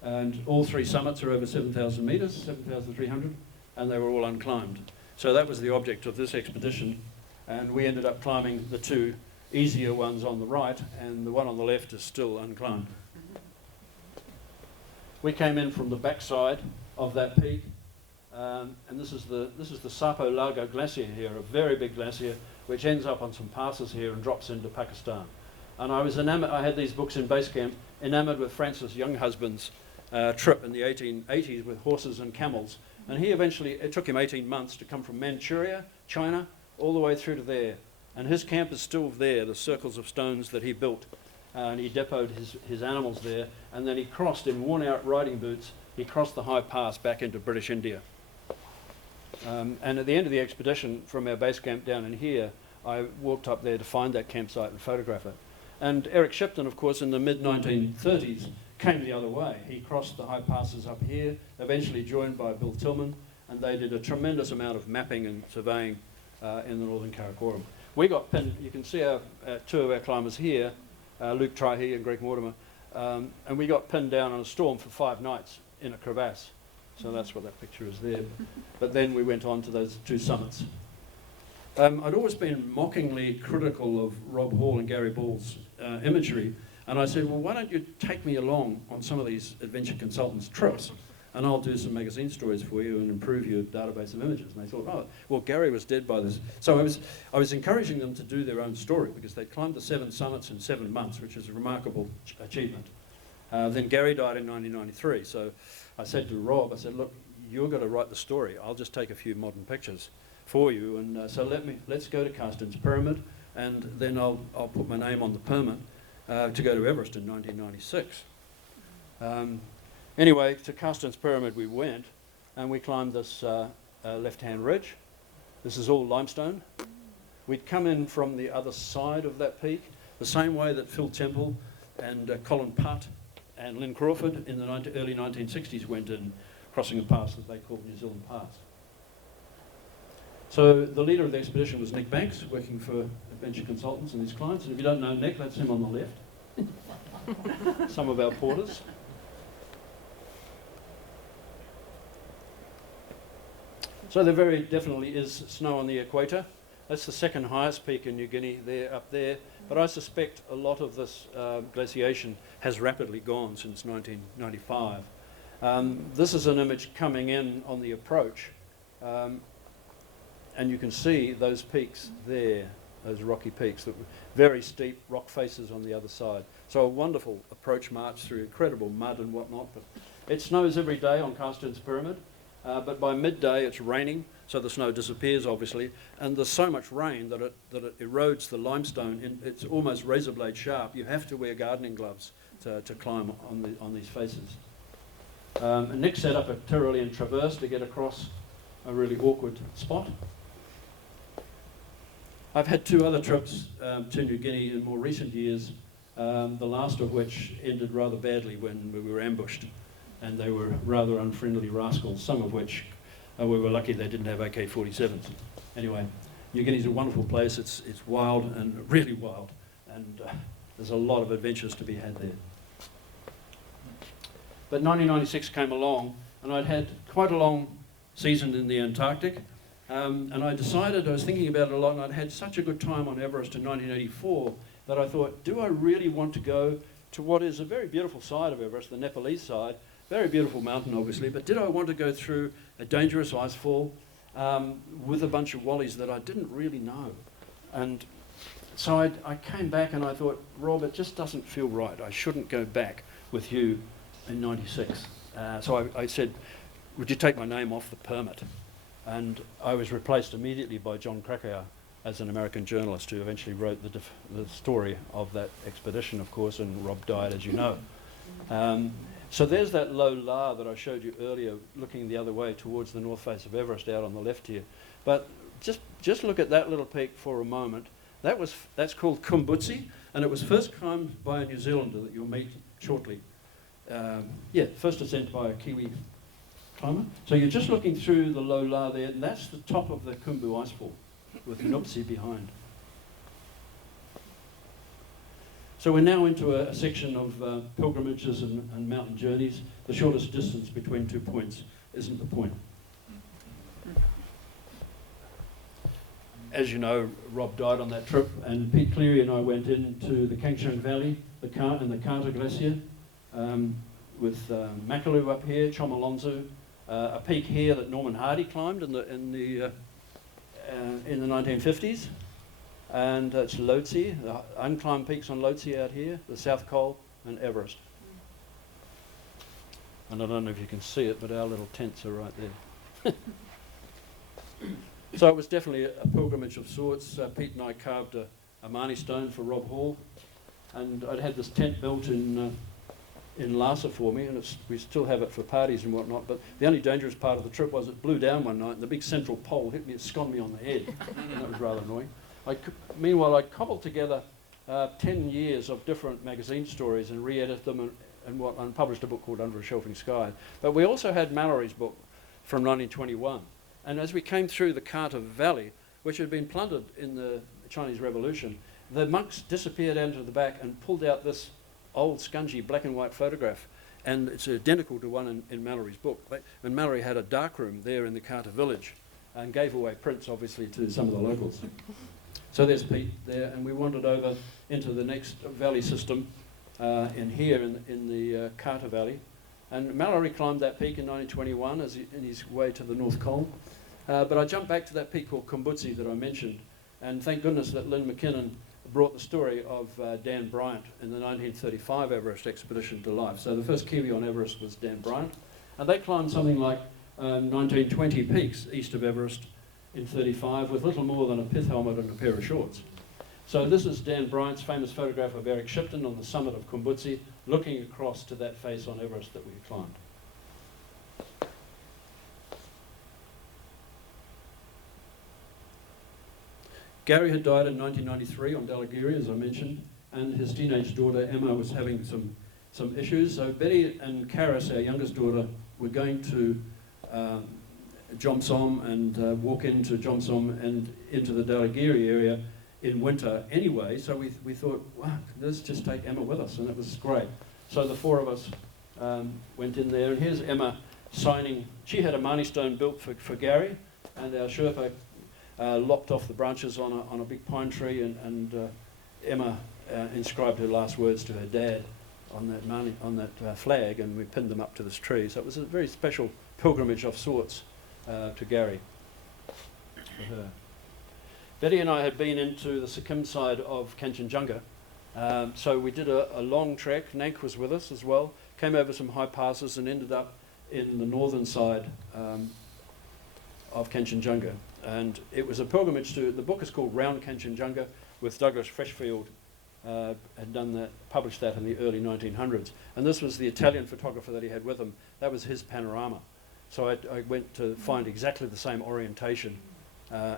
And all 3 summits are over 7,000 metres, 7,300, and they were all unclimbed. So that was the object of this expedition, and we ended up climbing the 2 easier ones on the right, and the one on the left is still unclimbed. We came in from the backside of that peak, and this is the Sapo Lago Glacier here, a very big glacier, which ends up on some passes here and drops into Pakistan. And I was enamoured, I had these books in base camp, enamoured with Francis Younghusband's trip in the 1880s with horses and camels. And he eventually, it took him 18 months to come from Manchuria, China, all the way through to there. And his camp is still there, the circles of stones that he built. And he depoted his animals there. And then he crossed in worn-out riding boots, he crossed the high pass back into British India. And at the end of the expedition, from our base camp down in here, I walked up there to find that campsite and photograph it. And Eric Shipton, of course, in the mid-1930s, came the other way. He crossed the high passes up here, eventually joined by Bill Tillman, and they did a tremendous amount of mapping and surveying in the northern Karakoram. We got pinned, you can see 2 of our climbers here, Luke Trihey and Greg Mortimer, and we got pinned down on a storm for 5 nights in a crevasse. So that's what that picture is there. But then we went on to those 2 summits. I'd always been mockingly critical of Rob Hall and Gary Ball's imagery, and I said, well, why don't you take me along on some of these adventure consultants' trips, and I'll do some magazine stories for you and improve your database of images. And they thought, oh, well, Gary was dead by this. So I was encouraging them to do their own story, because they climbed the 7 summits in 7 months, which is a remarkable achievement. Then Gary died in 1993, so I said to Rob, I said, look, you're going to write the story. I'll just take a few modern pictures for you, and so let's go to Carsten's Pyramid, and then I'll put my name on the permit to go to Everest in 1996. Anyway, to Carsten's Pyramid we went, and we climbed this left-hand ridge. This is all limestone. We'd come in from the other side of that peak, the same way that Phil Temple and Colin Putt and Lynn Crawford in the early 1960s went in, crossing a pass that they called New Zealand Pass. So the leader of the expedition was Nick Banks, working for Adventure Consultants and his clients. And if you don't know Nick, that's him on the left. Some of our porters. So there very definitely is snow on the equator. That's the 2nd highest peak in New Guinea, there up there. But I suspect a lot of this glaciation has rapidly gone since 1995. This is an image coming in on the approach. And you can see those peaks there. those rocky peaks, that were very steep rock faces on the other side. So a wonderful approach march through incredible mud and whatnot. But it snows every day on Carstens Pyramid, but by midday it's raining, so the snow disappears obviously, and there's so much rain that it erodes the limestone. It's almost razor blade sharp. You have to wear gardening gloves to climb on these faces. And Nick set up a Tyrolean traverse to get across a really awkward spot. I've had 2 other trips to New Guinea in more recent years, the last of which ended rather badly when we were ambushed, and they were rather unfriendly rascals, some of which we were lucky they didn't have AK-47s. Anyway, New Guinea's a wonderful place. It's wild and really wild, and there's a lot of adventures to be had there. But 1996 came along, and I'd had quite a long season in the Antarctic, and I decided, I was thinking about it a lot, and I'd had such a good time on Everest in 1984 that I thought, do I really want to go to what is a very beautiful side of Everest, the Nepalese side, very beautiful mountain obviously, but did I want to go through a dangerous icefall with a bunch of wallies that I didn't really know? And so I came back and I thought, Rob, it just doesn't feel right. I shouldn't go back with you in 96. So I said, would you take my name off the permit? And I was replaced immediately by John Krakauer as an American journalist who eventually wrote the story of that expedition, of course, and Rob died, as you know. So there's that low La that I showed you earlier, looking the other way towards the north face of Everest out on the left here. But just look at that little peak for a moment. That's called Kumbutsi, and it was first climbed by a New Zealander that you'll meet shortly. First ascent by a Kiwi climber. So you're just looking through the low La there, and that's the top of the Khumbu icefall, with Nuptse behind. So we're now into a section of pilgrimages and mountain journeys. The shortest distance between 2 points isn't the point. As you know, Rob died on that trip, and Pete Cleary and I went into the Kangshung Valley, the Carter Glacier, with Makalu up here, Chomolonzo, a peak here that Norman Hardy climbed in the 1950s, and it's Lhotse, the unclimbed peaks on Lhotse out here, the South Col and Everest. And I don't know if you can see it, but our little tents are right there. So it was definitely a pilgrimage of sorts. Pete and I carved a Marnie stone for Rob Hall, and I'd had this tent built in Lhasa for me, and we still have it for parties and whatnot, but the only dangerous part of the trip was it blew down one night and the big central pole hit me, it sconed me on the head, and that was rather annoying. Meanwhile, I cobbled together 10 years of different magazine stories and re-edited them and published a book called Under a Shelving Sky. But we also had Mallory's book from 1921, and as we came through the Carter Valley, which had been plundered in the Chinese Revolution, the monks disappeared into the back and pulled out this old scungy black and white photograph, and it's identical to one in Mallory's book. And Mallory had a darkroom there in the Carter village and gave away prints obviously to some of the locals. So there's Pete there, and we wandered over into the next valley system in the Carter Valley, and Mallory climbed that peak in 1921 in his way to the North Col. But I jumped back to that peak called Kumbutsi that I mentioned, and thank goodness that Lynn McKinnon brought the story of Dan Bryant in the 1935 Everest expedition to life. So the first Kiwi on Everest was Dan Bryant, and they climbed something like 1920 peaks east of Everest in 35 with little more than a pith helmet and a pair of shorts. So this is Dan Bryant's famous photograph of Eric Shipton on the summit of Kumbutsi, looking across to that face on Everest that we climbed. Gary had died in 1993 on Dalagiri, as I mentioned, and his teenage daughter Emma was having some issues. So Betty and Karis, our youngest daughter, were going to Jomsom and walk into Jomsom and into the Dalagiri area in winter anyway. So we thought, wow, let's just take Emma with us, and it was great. So the 4 of us went in there, and here's Emma signing. She had a Marnie stone built for Gary, and our Sherpa lopped off the branches on a big pine tree, and Emma inscribed her last words to her dad on that flag, and we pinned them up to this tree. So it was a very special pilgrimage of sorts to Gary for her. Betty and I had been into the Sikkim side of Kanchenjunga, so we did a long trek. Nank was with us as well, came over some high passes and ended up in the northern side of Kanchenjunga. And it was a pilgrimage to, the book is called Round Kanchenjunga, with Douglas Freshfield, had done that, published that in the early 1900s. And this was the Italian photographer that he had with him. That was his panorama. So I went to find exactly the same orientation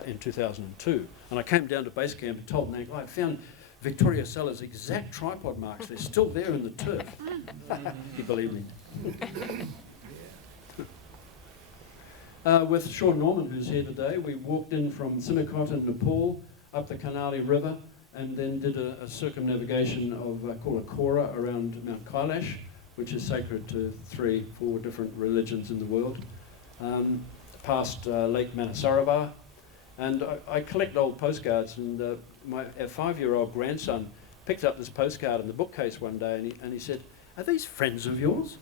in 2002. And I came down to base camp and told Nank, I found Victoria Sellers' exact tripod marks. They're still there in the turf. He believed me. With Sean Norman, who's here today, we walked in from Simikot in Nepal, up the Karnali River, and then did a circumnavigation of, called a Kora, around Mount Kailash, which is sacred to 3-4 different religions in the world, past Lake Manasaravar. And I collect old postcards, and our 5-year-old grandson picked up this postcard in the bookcase one day, and he said, "Are these friends of yours?"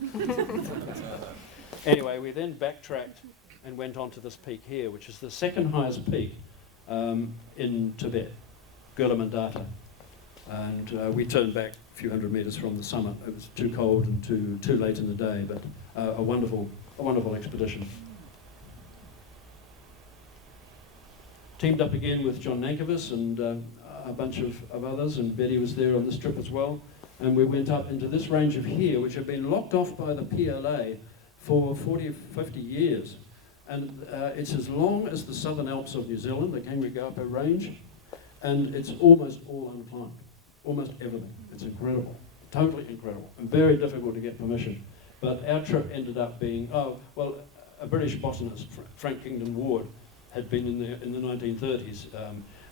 Anyway, we then backtracked and went on to this peak here, which is the second highest peak in Tibet, Gurlamandata. And we turned back a few hundred metres from the summit. It was too cold and too late in the day, but a wonderful expedition. Teamed up again with John Nankervis and a bunch of others, and Betty was there on this trip as well. And we went up into this range of here, which had been locked off by the PLA for 40 or 50 years. And it's as long as the Southern Alps of New Zealand, the Kangri-Garpo range, and it's almost all unclimbed, almost everything. It's incredible, totally incredible, and very difficult to get permission. But our trip ended up being, a British botanist, Frank Kingdon Ward, had been in the 1930s,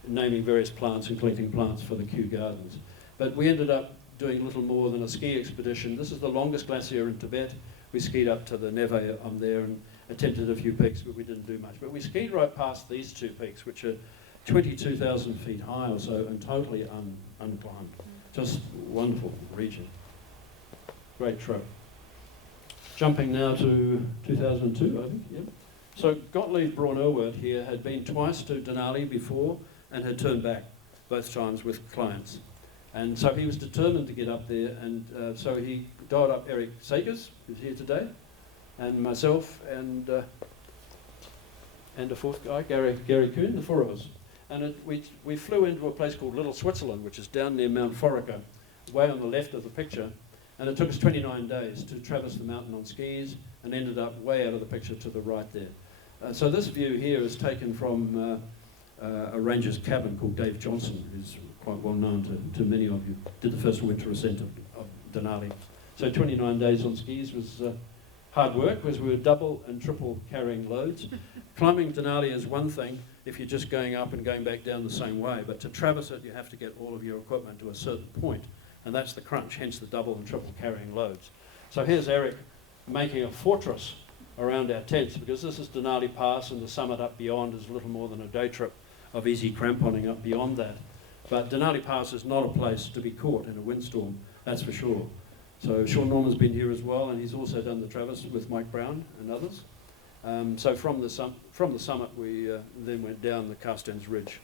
naming various plants and collecting plants for the Kew Gardens. But we ended up doing little more than a ski expedition. This is the longest glacier in Tibet. We skied up to the Neve on there and attempted a few peaks, but we didn't do much. But we skied right past these 2 peaks, which are 22,000 feet high or so, and totally unclimbed. Just wonderful region. Great trip. Jumping now to 2002, I think, yeah. So Gottlieb Braun-Erwert here had been twice to Denali before and had turned back both times with clients. And so he was determined to get up there, and so he dialed up Eric Sakers, who's here today, and myself, and a fourth guy, Gary Kuhn, the 4 of us. And we flew into a place called Little Switzerland, which is down near Mount Foraker, way on the left of the picture. And it took us 29 days to traverse the mountain on skis, and ended up way out of the picture to the right there. So this view here is taken from a ranger's cabin called Dave Johnson, who's quite well known to many of you. Did the first winter ascent of Denali. So 29 days on skis was hard work, because we were double and triple carrying loads. Climbing Denali is one thing if you're just going up and going back down the same way, but to traverse it you have to get all of your equipment to a certain point, and that's the crunch, hence the double and triple carrying loads. So here's Eric making a fortress around our tents, because this is Denali Pass, and the summit up beyond is little more than a day trip of easy cramponing up beyond that. But Denali Pass is not a place to be caught in a windstorm, that's for sure. So Sean Norman's been here as well, and he's also done the traverse with Mike Brown and others. So from the summit we then went down the Carstens Ridge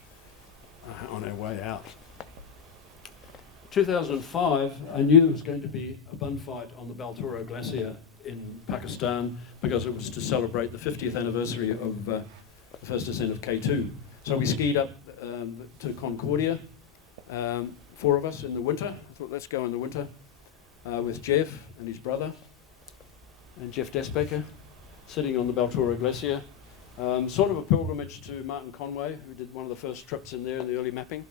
on our way out. 2005, I knew there was going to be a bun fight on the Baltoro Glacier in Pakistan, because it was to celebrate the 50th anniversary of the first ascent of K2. So we skied up to Concordia, 4 of us in the winter. I thought, let's go in the winter, with Jeff and his brother, and Jeff Desbecker, sitting on the Baltoro Glacier. Sort of a pilgrimage to Martin Conway, who did one of the first trips in there in the early mapping.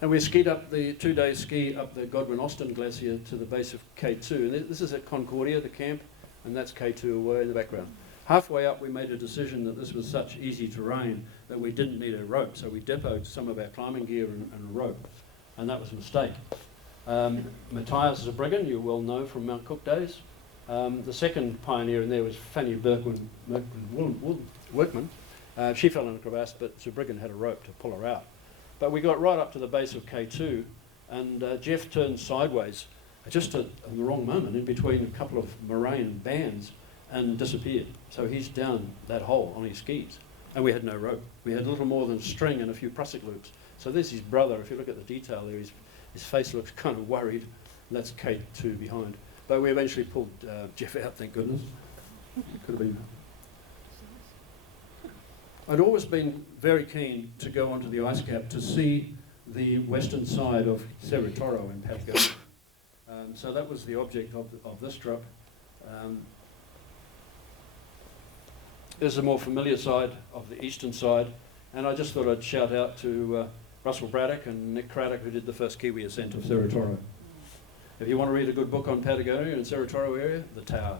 And we skied up the 2-day ski up the Godwin-Austen Glacier to the base of K2. And this is at Concordia, the camp, and that's K2 away in the background. Halfway up, we made a decision that this was such easy terrain that we didn't need a rope, so we depoted some of our climbing gear and a rope, and that was a mistake. Matthias Zabriggan, you well know from Mount Cook days. The second pioneer in there was Fanny Workman. She fell in a crevasse, but Zabriggan had a rope to pull her out. But we got right up to the base of K2, and Jeff turned sideways just at the wrong moment, in between a couple of moraine bands, and disappeared. So he's down that hole on his skis. And we had no rope. We had little more than string and a few prusik loops. So there's his brother. If you look at the detail there, his face looks kind of worried. That's Kate too behind. But we eventually pulled Jeff out, thank goodness. Could have been. I'd always been very keen to go onto the ice cap to see the western side of Cerro Toro in Patagonia. So that was the object of this trip. There's a more familiar side of the eastern side, and I just thought I'd shout out to Russell Braddock and Nick Craddock, who did the first Kiwi ascent of Cerro Toro. If you want to read a good book on Patagonia and Cerro Toro area, The Tower.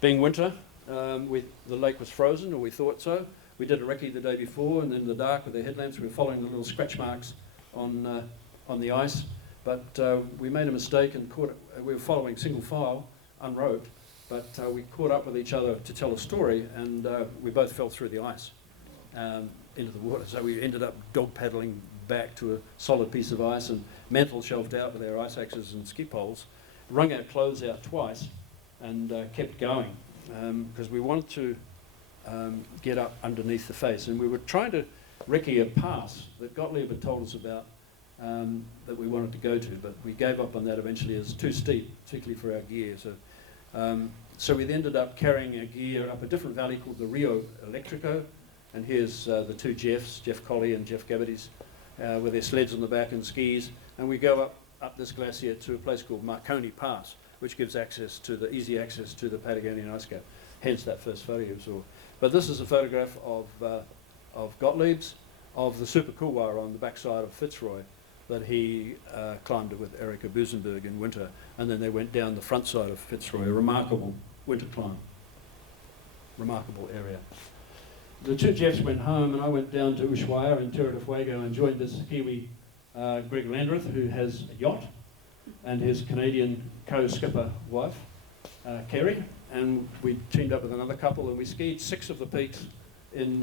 Being winter, the lake was frozen, or we thought so. We did a recce the day before, and in the dark with the headlamps, we were following the little scratch marks on the ice. But we made a mistake and we were following single file, unroped, but we caught up with each other to tell a story, and we both fell through the ice into the water. So we ended up dog paddling back to a solid piece of ice and mantle shelved out with our ice axes and ski poles, wrung our clothes out twice, and kept going because we wanted to get up underneath the face. And we were trying to recce a pass that Gottlieb had told us about that we wanted to go to, but we gave up on that eventually as too steep, particularly for our gear. So we ended up carrying our gear up a different valley called the Rio Electrico, and here's the two Jeffs, Jeff Colley and Jeff Gabbity's, with their sleds on the back and skis, and we go up this glacier to a place called Marconi Pass, which gives easy access to the Patagonian ice cap, hence that first photo you saw. But this is a photograph of Gottlieb's, of the Super Couloir on the backside of Fitzroy that he climbed with Erika Busenberg in winter, and then they went down the front side of Fitzroy, a remarkable winter climb, remarkable area. The two Jeffs went home, and I went down to Ushuaia in Terra del Fuego and joined this Kiwi, Greg Landreth, who has a yacht, and his Canadian co-skipper wife, Kerry, and we teamed up with another couple, and we skied 6 of the peaks in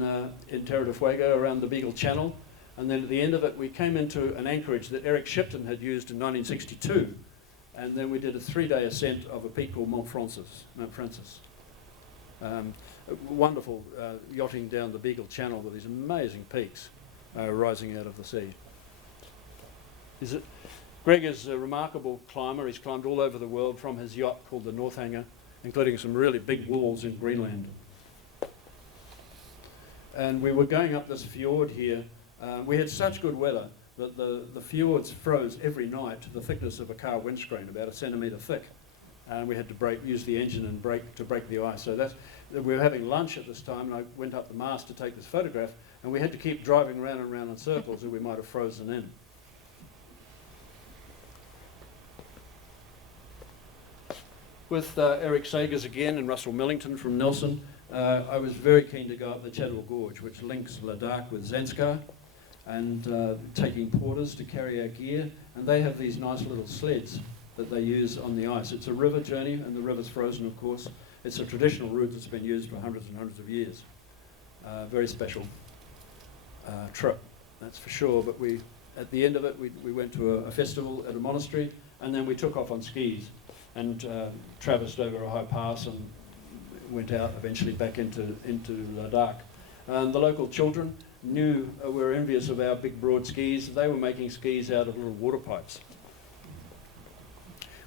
Terra del Fuego around the Beagle Channel, and then at the end of it we came into an anchorage that Eric Shipton had used in 1962, and then we did a 3-day ascent of a peak called Mount Francis. Wonderful yachting down the Beagle Channel with these amazing peaks rising out of the sea. Greg is a remarkable climber. He's climbed all over the world from his yacht called the Northanger, including some really big walls in Greenland. And we were going up this fjord here. We had such good weather that the fjords froze every night to the thickness of a car windscreen, about 1 centimetre thick. And we had to use the engine and to break the ice. So we were having lunch at this time, and I went up the mast to take this photograph, and we had to keep driving around and around in circles, or we might have frozen in. With Eric Sagers again and Russell Millington from Nelson, I was very keen to go up the Chadwell Gorge, which links Ladakh with Zanskar, and taking porters to carry our gear. And they have these nice little sleds that they use on the ice. It's a river journey, and the river's frozen, of course. It's a traditional route that's been used for hundreds and hundreds of years. Very special trip, that's for sure. But at the end of it, we went to a festival at a monastery, and then we took off on skis and traversed over a high pass and went out eventually back into Ladakh. And the local children were envious of our big broad skis. They were making skis out of little water pipes.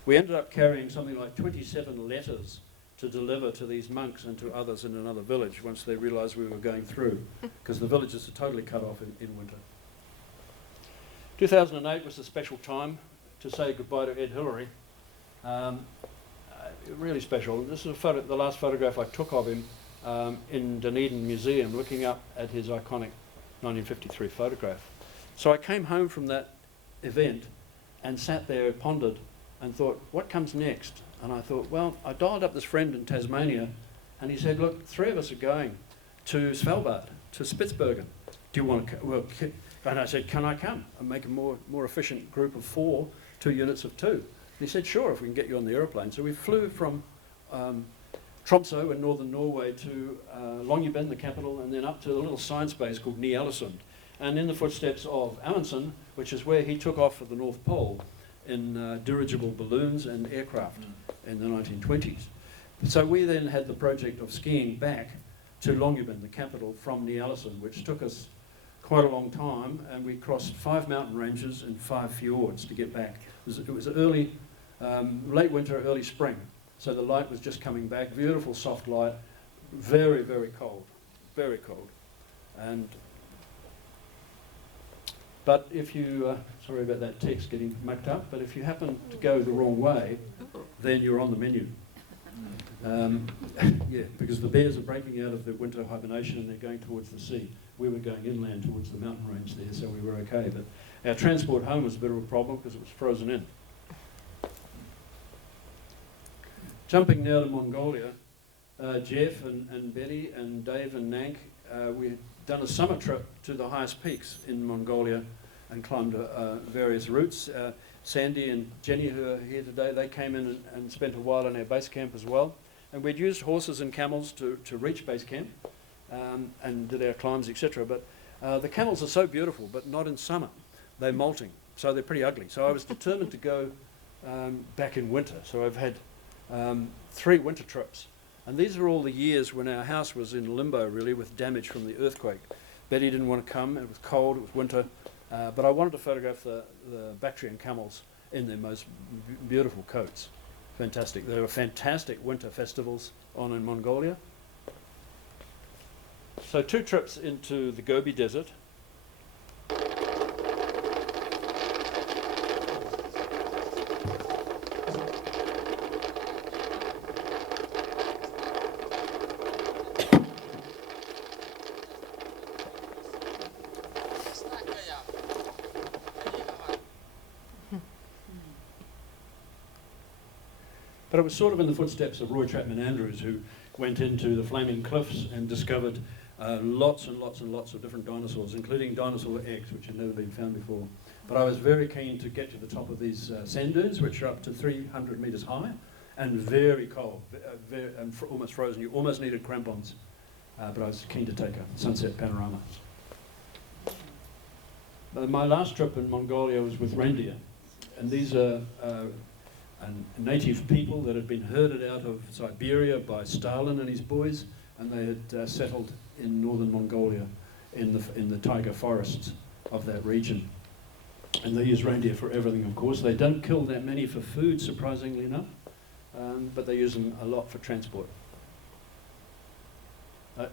We ended up carrying something like 27 letters to deliver to these monks and to others in another village once they realised we were going through, because the villages are totally cut off in winter. 2008 was a special time to say goodbye to Ed Hillary. Really special. This is the last photograph I took of him in Dunedin Museum, looking up at his iconic 1953 photograph. So I came home from that event and sat there, pondered, and thought, what comes next? And I thought, well, I dialed up this friend in Tasmania, and he said, look, 3 of us are going to Svalbard, to Spitsbergen. Do you want to come? Well, and I said, can I come and make a more efficient group of 4, 2 units of 2? And he said, sure, if we can get you on the aeroplane. So we flew from Tromsø in northern Norway to Longyearbyen, the capital, and then up to a little science base called Ny-Ålesund. And in the footsteps of Amundsen, which is where he took off for the North Pole, in dirigible balloons and aircraft in the 1920s. So we then had the project of skiing back to Longyearbyen, the capital, from Ny-Ålesund, which took us quite a long time, and we crossed 5 mountain ranges and 5 fjords to get back. It was early, late winter, early spring, so the light was just coming back. Beautiful soft light, very, very cold, very cold. But if you, sorry about that text getting mucked up, but if you happen to go the wrong way, then you're on the menu. Yeah, because the bears are breaking out of their winter hibernation and they're going towards the sea. We were going inland towards the mountain range there, so we were okay. But our transport home was a bit of a problem because it was frozen in. Jumping now to Mongolia, Jeff and Betty and Dave and Nank, we had done a summer trip to the highest peaks in Mongolia and climbed various routes. Sandy and Jenny, who are here today, they came in and spent a while in our base camp as well. And we'd used horses and camels to reach base camp and did our climbs, etc. But the camels are so beautiful, but not in summer. They're molting, so they're pretty ugly. So I was determined to go back in winter. So I've had 3 winter trips. And these are all the years when our house was in limbo, really, with damage from the earthquake. Betty didn't want to come. It was cold. It was winter. But I wanted to photograph the Bactrian camels in their most beautiful coats. Fantastic. There were fantastic winter festivals on in Mongolia. So 2 trips into the Gobi Desert. But it was sort of in the footsteps of Roy Chapman Andrews, who went into the Flaming Cliffs and discovered lots and lots and lots of different dinosaurs, including dinosaur eggs, which had never been found before. But I was very keen to get to the top of these sand dunes, which are up to 300 metres high and very cold, and almost frozen. You almost needed crampons, but I was keen to take a sunset panorama. My last trip in Mongolia was with reindeer, and these are native people that had been herded out of Siberia by Stalin and his boys, and they had settled in northern Mongolia in the taiga forests of that region. And they use reindeer for everything, of course. They don't kill that many for food, surprisingly enough, but they use them a lot for transport.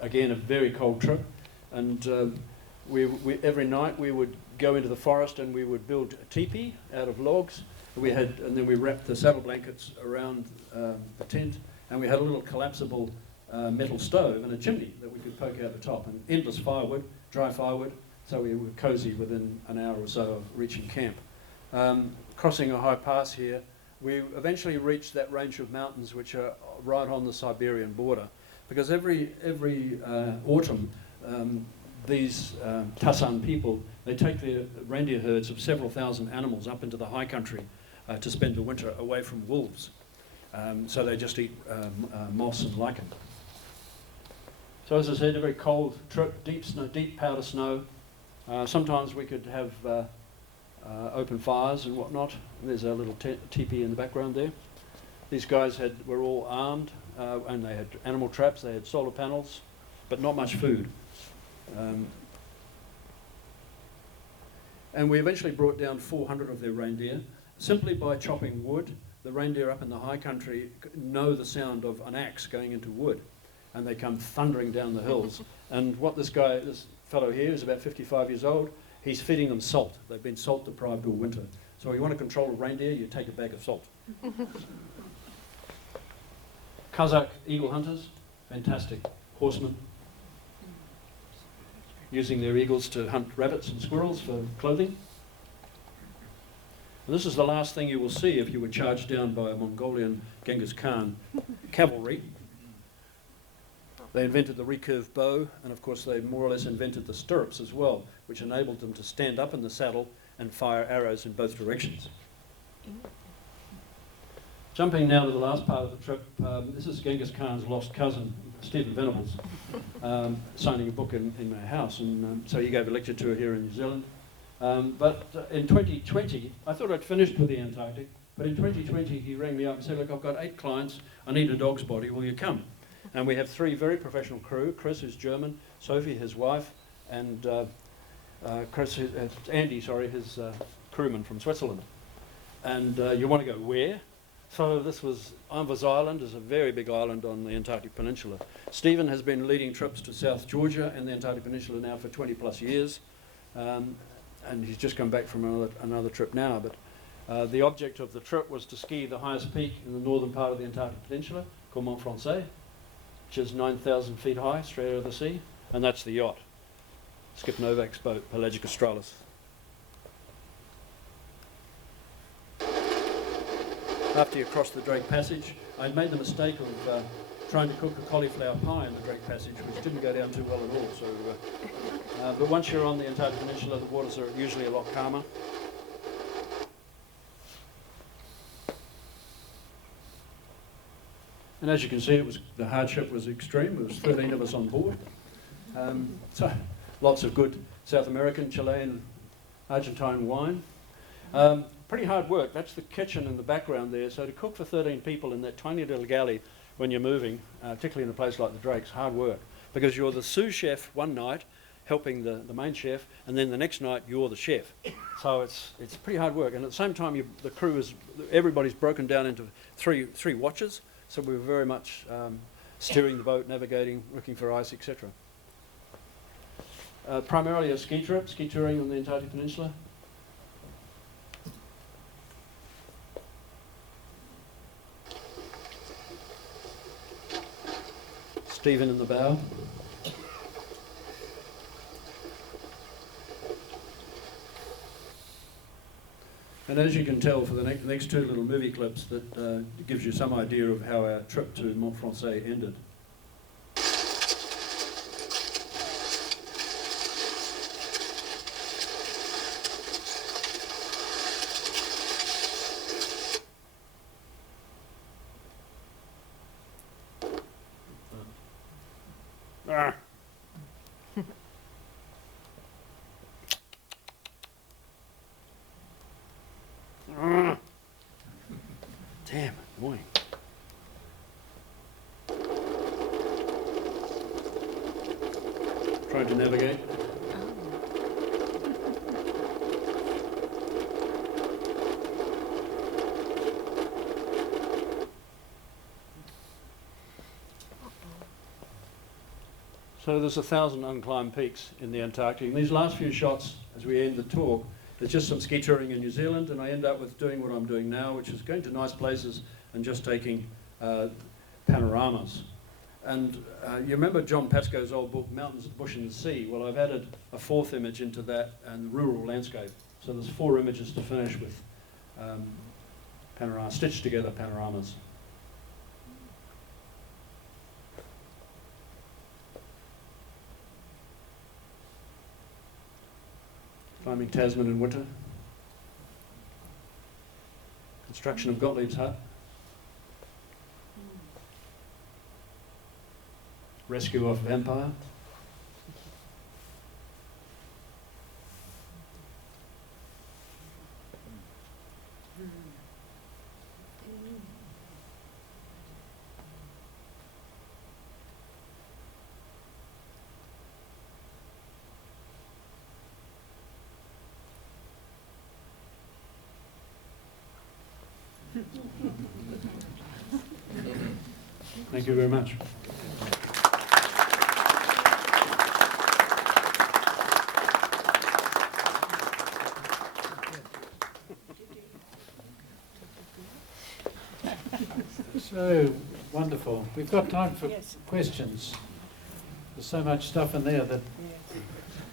Again, a very cold trip, and we every night we would go into the forest and we would build a teepee out of logs. And then we wrapped the saddle blankets around the tent, and we had a little collapsible metal stove and a chimney that we could poke out the top, and endless firewood, dry firewood, so we were cosy within an hour or so of reaching camp. Crossing a high pass here, we eventually reached that range of mountains which are right on the Siberian border, because every autumn these Tasan people, they take their reindeer herds of several thousand animals up into the high country to spend the winter away from wolves. So they just eat moss and lichen. So as I said, a very cold trip, deep snow, deep powder snow. Sometimes we could have open fires and whatnot. There's a little teepee in the background there. These guys were all armed, and they had animal traps, they had solar panels, but not much food. And we eventually brought down 400 of their reindeer simply by chopping wood. The reindeer up in the high country know the sound of an axe going into wood, and they come thundering down the hills. And what this fellow here is about 55 years old, he's feeding them salt. They've been salt deprived all winter. So if you want to control a reindeer, you take a bag of salt. Kazakh eagle hunters, fantastic. Horsemen, using their eagles to hunt rabbits and squirrels for clothing. And this is the last thing you will see if you were charged down by a Mongolian Genghis Khan cavalry. They invented the recurved bow, and of course they more or less invented the stirrups as well, which enabled them to stand up in the saddle and fire arrows in both directions. Jumping now to the last part of the trip, this is Genghis Khan's lost cousin, Stephen Venables, signing a book in my house. And so he gave a lecture tour here in New Zealand. But in 2020, I thought I'd finished with the Antarctic, but in 2020 he rang me up and said, look, I've got 8 clients, I need a dog's body, will you come? And we have 3 very professional crew, Chris who's German, Sophie his wife, and Andy, his crewman from Switzerland. And you want to go where? So this was Anvers Island, is a very big island on the Antarctic Peninsula. Stephen has been leading trips to South Georgia and the Antarctic Peninsula now for 20 plus years. And he's just come back from another trip now. But the object of the trip was to ski the highest peak in the northern part of the Antarctic Peninsula, called Mont Francais, which is 9,000 feet high, straight out of the sea. And that's the yacht, Skip Novak's boat, Pelagic Australis. After you cross the Drake Passage, I made the mistake of trying to cook a cauliflower pie in the Drake Passage, which didn't go down too well at all. So, but once you're on the Antarctic Peninsula, the waters are usually a lot calmer. And as you can see, the hardship was extreme. There was 13 of us on board. So lots of good South American, Chilean, Argentine wine. Pretty hard work. That's the kitchen in the background there. So to cook for 13 people in that tiny little galley when you're moving, particularly in a place like the Drake's, hard work. Because you're the sous chef one night, helping the main chef, and then the next night you're the chef. So it's pretty hard work. And at the same time, the crew everybody's broken down into three watches. So we were very much steering the boat, navigating, looking for ice, etc. Primarily a ski trip, ski touring on the Antarctic Peninsula. Stephen in the bow. And as you can tell for the next 2 little movie clips, that gives you some idea of how our trip to Mont Francais ended. Damn, annoying. Trying to navigate. So there's 1,000 unclimbed peaks in the Antarctic. And these last few shots, as we end the talk, there's just some ski touring in New Zealand, and I end up with doing what I'm doing now, which is going to nice places and just taking panoramas. And you remember John Pascoe's old book, Mountains, Bush and the Sea? Well, I've added a 4th image into that, and rural landscape. So there's 4 images to finish with panoramas, stitched together panoramas. Climbing Tasman in winter. Construction of Gottlieb's hut. Rescue of vampire. Thank you very much. So wonderful. We've got time for questions. There's so much stuff in there that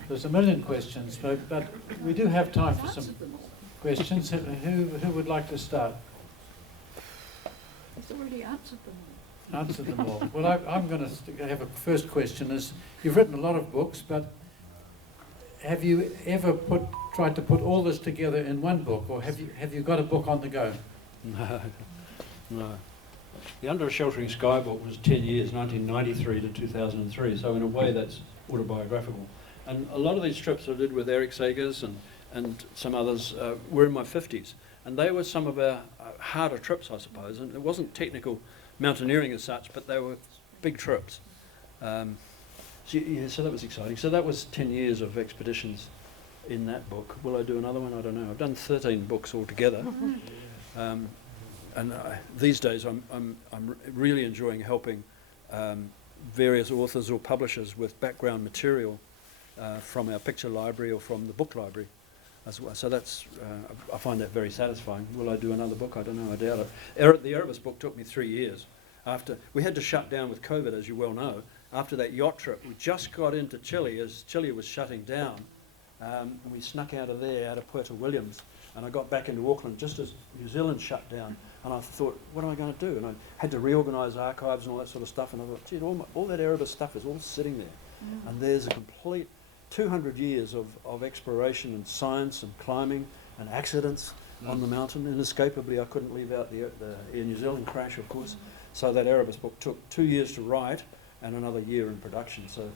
there's a million questions, but we do have time for some questions. Who would like to start? He's already answered them all. Answer them all. Well, I'm going to have a first question. Is you've written a lot of books, but have you ever tried to put all this together in one book, or have you got a book on the go? No. The Under a Sheltering Sky book was 10 years, 1993 to 2003, so in a way that's autobiographical. And a lot of these trips I did with Eric Sagers and some others were in my 50s. And they were some of our harder trips, I suppose. And it wasn't technical mountaineering as such, but they were big trips. So that was exciting. So that was 10 years of expeditions in that book. Will I do another one? I don't know. I've done 13 books altogether. These days I'm really enjoying helping various authors or publishers with background material from our picture library or from the book library as well. So that's, I find that very satisfying. Will I do another book? I don't know, I doubt it. The Erebus book took me 3 years. After we had to shut down with COVID, as you well know. After that yacht trip, we just got into Chile as Chile was shutting down. And we snuck out of there, out of Puerto Williams, and I got back into Auckland just as New Zealand shut down. And I thought, what am I going to do? And I had to reorganise archives and all that sort of stuff. And I thought, gee, all that Erebus stuff is all sitting there. And there's a complete 200 years of exploration and science and climbing and accidents on the mountain. Inescapably, I couldn't leave out the Air New Zealand crash, of course. So that Erebus book took 2 years to write and another year in production. So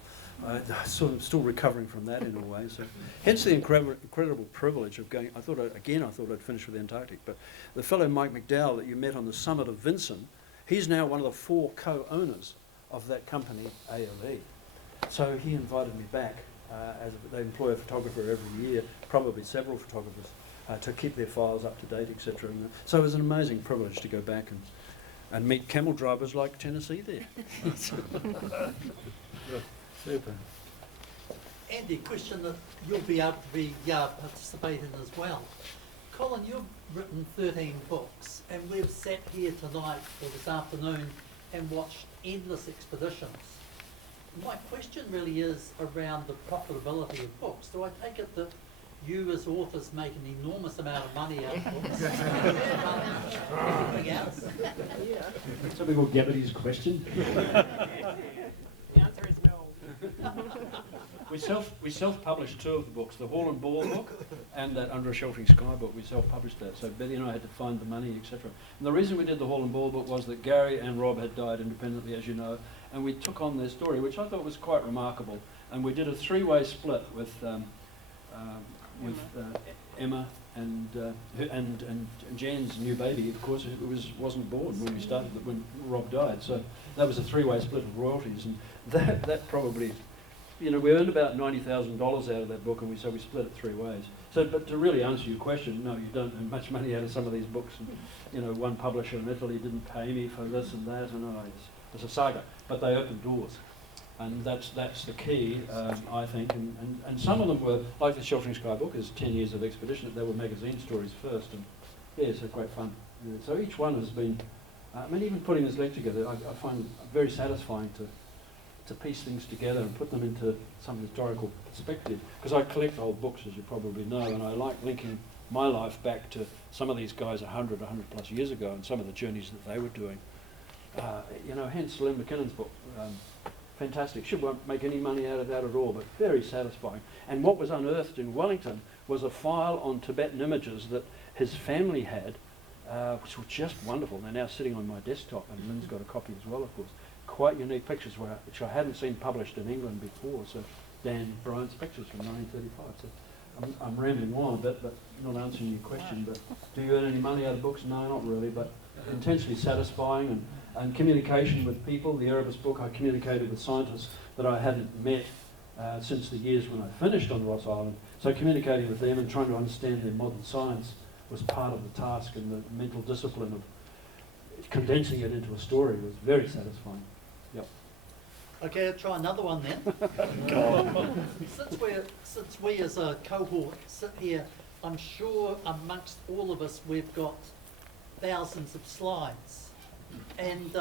I'm sort of still recovering from that in a way. So hence the incredible privilege of going. I thought I'd finish with the Antarctic, but the fellow Mike McDowell that you met on the summit of Vinson, he's now one of the 4 co-owners of that company, ALE. So he invited me back, as they employ a photographer every year, probably several photographers, to keep their files up to date, etc. So it was an amazing privilege to go back and meet camel drivers like Tennessee there. Super. Andy, question that you'll be able to be participate in as well. Colin, you've written 13 books, and we've sat here tonight or this afternoon and watched endless expeditions. My question really is around the profitability of books. Do I take it that you as authors make an enormous amount of money out of books? Anything else? Some people get at his question. The answer is no. We self-published 2 of the books, the Hall and Ball book and that Under a Sheltering Sky book. We self-published that. So Betty and I had to find the money, etc. And the reason we did the Hall and Ball book was that Gary and Rob had died independently, as you know, and we took on their story, which I thought was quite remarkable. And we did a 3-way split with Emma and Jan's new baby. Of course, it wasn't born when we started, when Rob died. So that was a 3-way split of royalties, and that probably, we earned about $90,000 out of that book, and we split it 3 ways. So, but to really answer your question, no, you don't earn much money out of some of these books. And, one publisher in Italy didn't pay me for this and that, and it's a saga. But they opened doors, and that's the key, I think. And some of them were, like the Sheltering Sky book, is 10 years of expedition. They were magazine stories first, and yeah, so great fun. Yeah, so each one has been, even putting this lecture together, I find it very satisfying to piece things together and put them into some historical perspective, because I collect old books, as you probably know, and I like linking my life back to some of these guys 100 plus years ago and some of the journeys that they were doing. Hence Lynn McKinnon's book, fantastic. She won't make any money out of that at all, but very satisfying. And what was unearthed in Wellington was a file on Tibetan images that his family had, which were just wonderful. They're now sitting on my desktop, and Lynn's got a copy as well, of course. Quite unique pictures, which I hadn't seen published in England before. So Dan Bryant's pictures from 1935. So I'm rambling on a bit, but not answering your question. But do you earn any money out of books? No, not really, but intensely satisfying, and communication with people. The Erebus book, I communicated with scientists that I hadn't met since the years when I finished on Ross Island. So communicating with them and trying to understand their modern science was part of the task, and the mental discipline of condensing it into a story was very satisfying. Yep. Okay, I'll try another one then. Since we as a cohort sit here, I'm sure amongst all of us we've got thousands of slides. And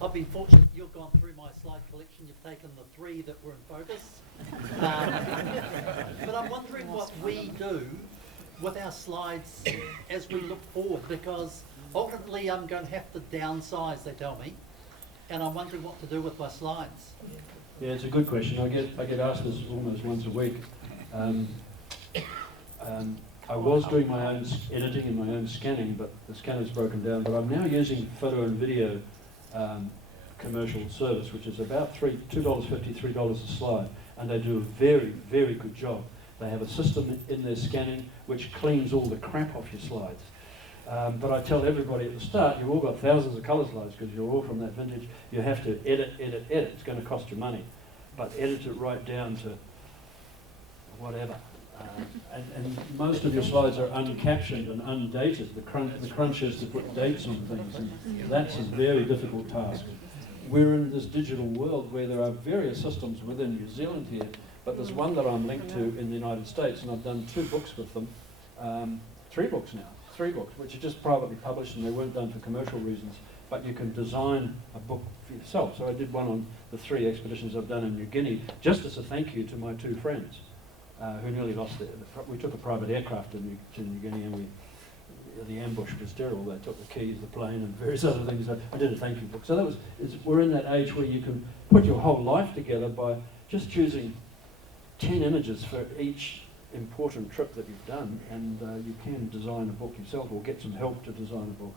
I've been fortunate you've gone through my slide collection. You've taken the 3 that were in focus. But I'm wondering what we do with our slides as we look forward, because ultimately I'm going to have to downsize, they tell me, and I'm wondering what to do with my slides. Yeah, it's a good question. I get asked this almost once a week. I was doing my own editing and my own scanning, but the scanner's broken down. But I'm now using photo and video commercial service, which is about $2.50, $3 a slide, and they do a very, very good job. They have a system in their scanning which cleans all the crap off your slides. But I tell everybody at the start, you've all got thousands of colour slides because you're all from that vintage. You have to edit. It's going to cost you money, but edit it right down to whatever. And most of your slides are uncaptioned and undated. The crunch is to put dates on things, and that's a very difficult task. We're in this digital world where there are various systems within New Zealand here, but there's one that I'm linked to in the United States, and I've done 2 books with them, 3 books now, 3 books, which are just privately published, and they weren't done for commercial reasons, but you can design a book for yourself. So I did one on the 3 expeditions I've done in New Guinea, just as a thank you to my 2 friends who nearly lost their... We took a private aircraft to New Guinea, and the ambush was terrible. They took the keys, the plane, and various other things. I did a thank you book. So that was... we're in that age where you can put your whole life together by just choosing 10 images for each important trip that you've done, and you can design a book yourself or get some help to design a book.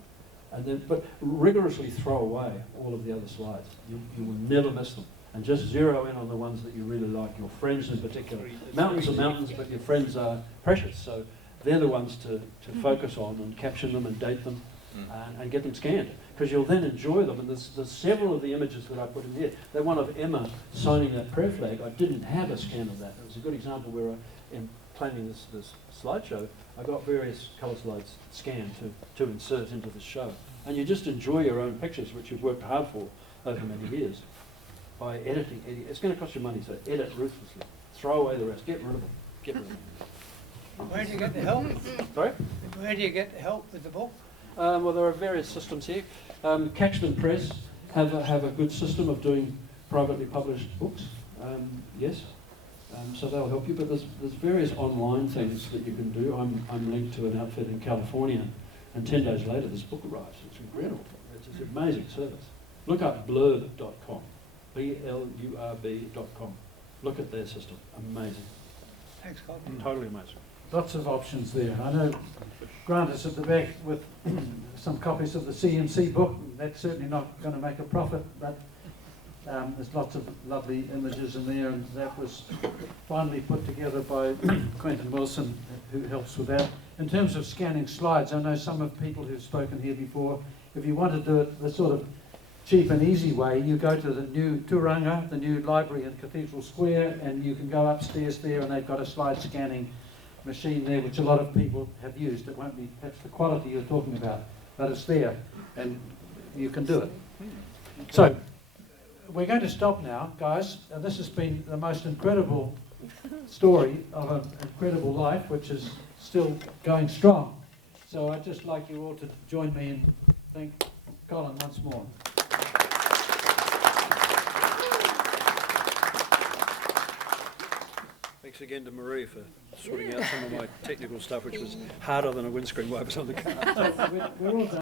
And then, but rigorously throw away all of the other slides. You will never miss them. And just zero in on the ones that you really like, your friends in particular. Mountains are mountains, but your friends are precious. So they're the ones to focus on and caption them and date them and get them scanned. Because you'll then enjoy them. And there's several of the images that I put in here. They're one of Emma signing that prayer flag. I didn't have a scan of that. It was a good example where in planning this slideshow, I got various colour slides scanned to insert into the show. And you just enjoy your own pictures, which you've worked hard for over many years, by editing. It's going to cost you money, so edit ruthlessly. Throw away the rest. Get rid of them. Get rid of them. Where do you get the help? Sorry? Where do you get the help with the book? Well, there are various systems here. Caxton Press have a good system of doing privately published books. Yes. So they'll help you, but there's various online things that you can do. I'm linked to an outfit in California, and 10 days later this book arrives. It's incredible. It's an amazing service. Look up blurb.com, blurb.com. Look at their system. Amazing. Thanks, Colin. Totally amazing. Lots of options there. I know Grant is at the back with some copies of the CMC book. That's certainly not going to make a profit, but there's lots of lovely images in there, and that was finally put together by Quentin Wilson, who helps with that. In terms of scanning slides, I know some of people who've spoken here before, if you want to do it the sort of cheap and easy way, you go to the new Turanga, the new library in Cathedral Square, and you can go upstairs there, and they've got a slide scanning machine there, which a lot of people have used. It won't be perhaps the quality you're talking about, but it's there, and you can do it. So, we're going to stop now, guys. This has been the most incredible story of an incredible life, which is still going strong. So I'd just like you all to join me in thank Colin once more. Thanks again to Marie for sorting out some of my technical stuff, which was harder than a windscreen wipers on the car. We're all done.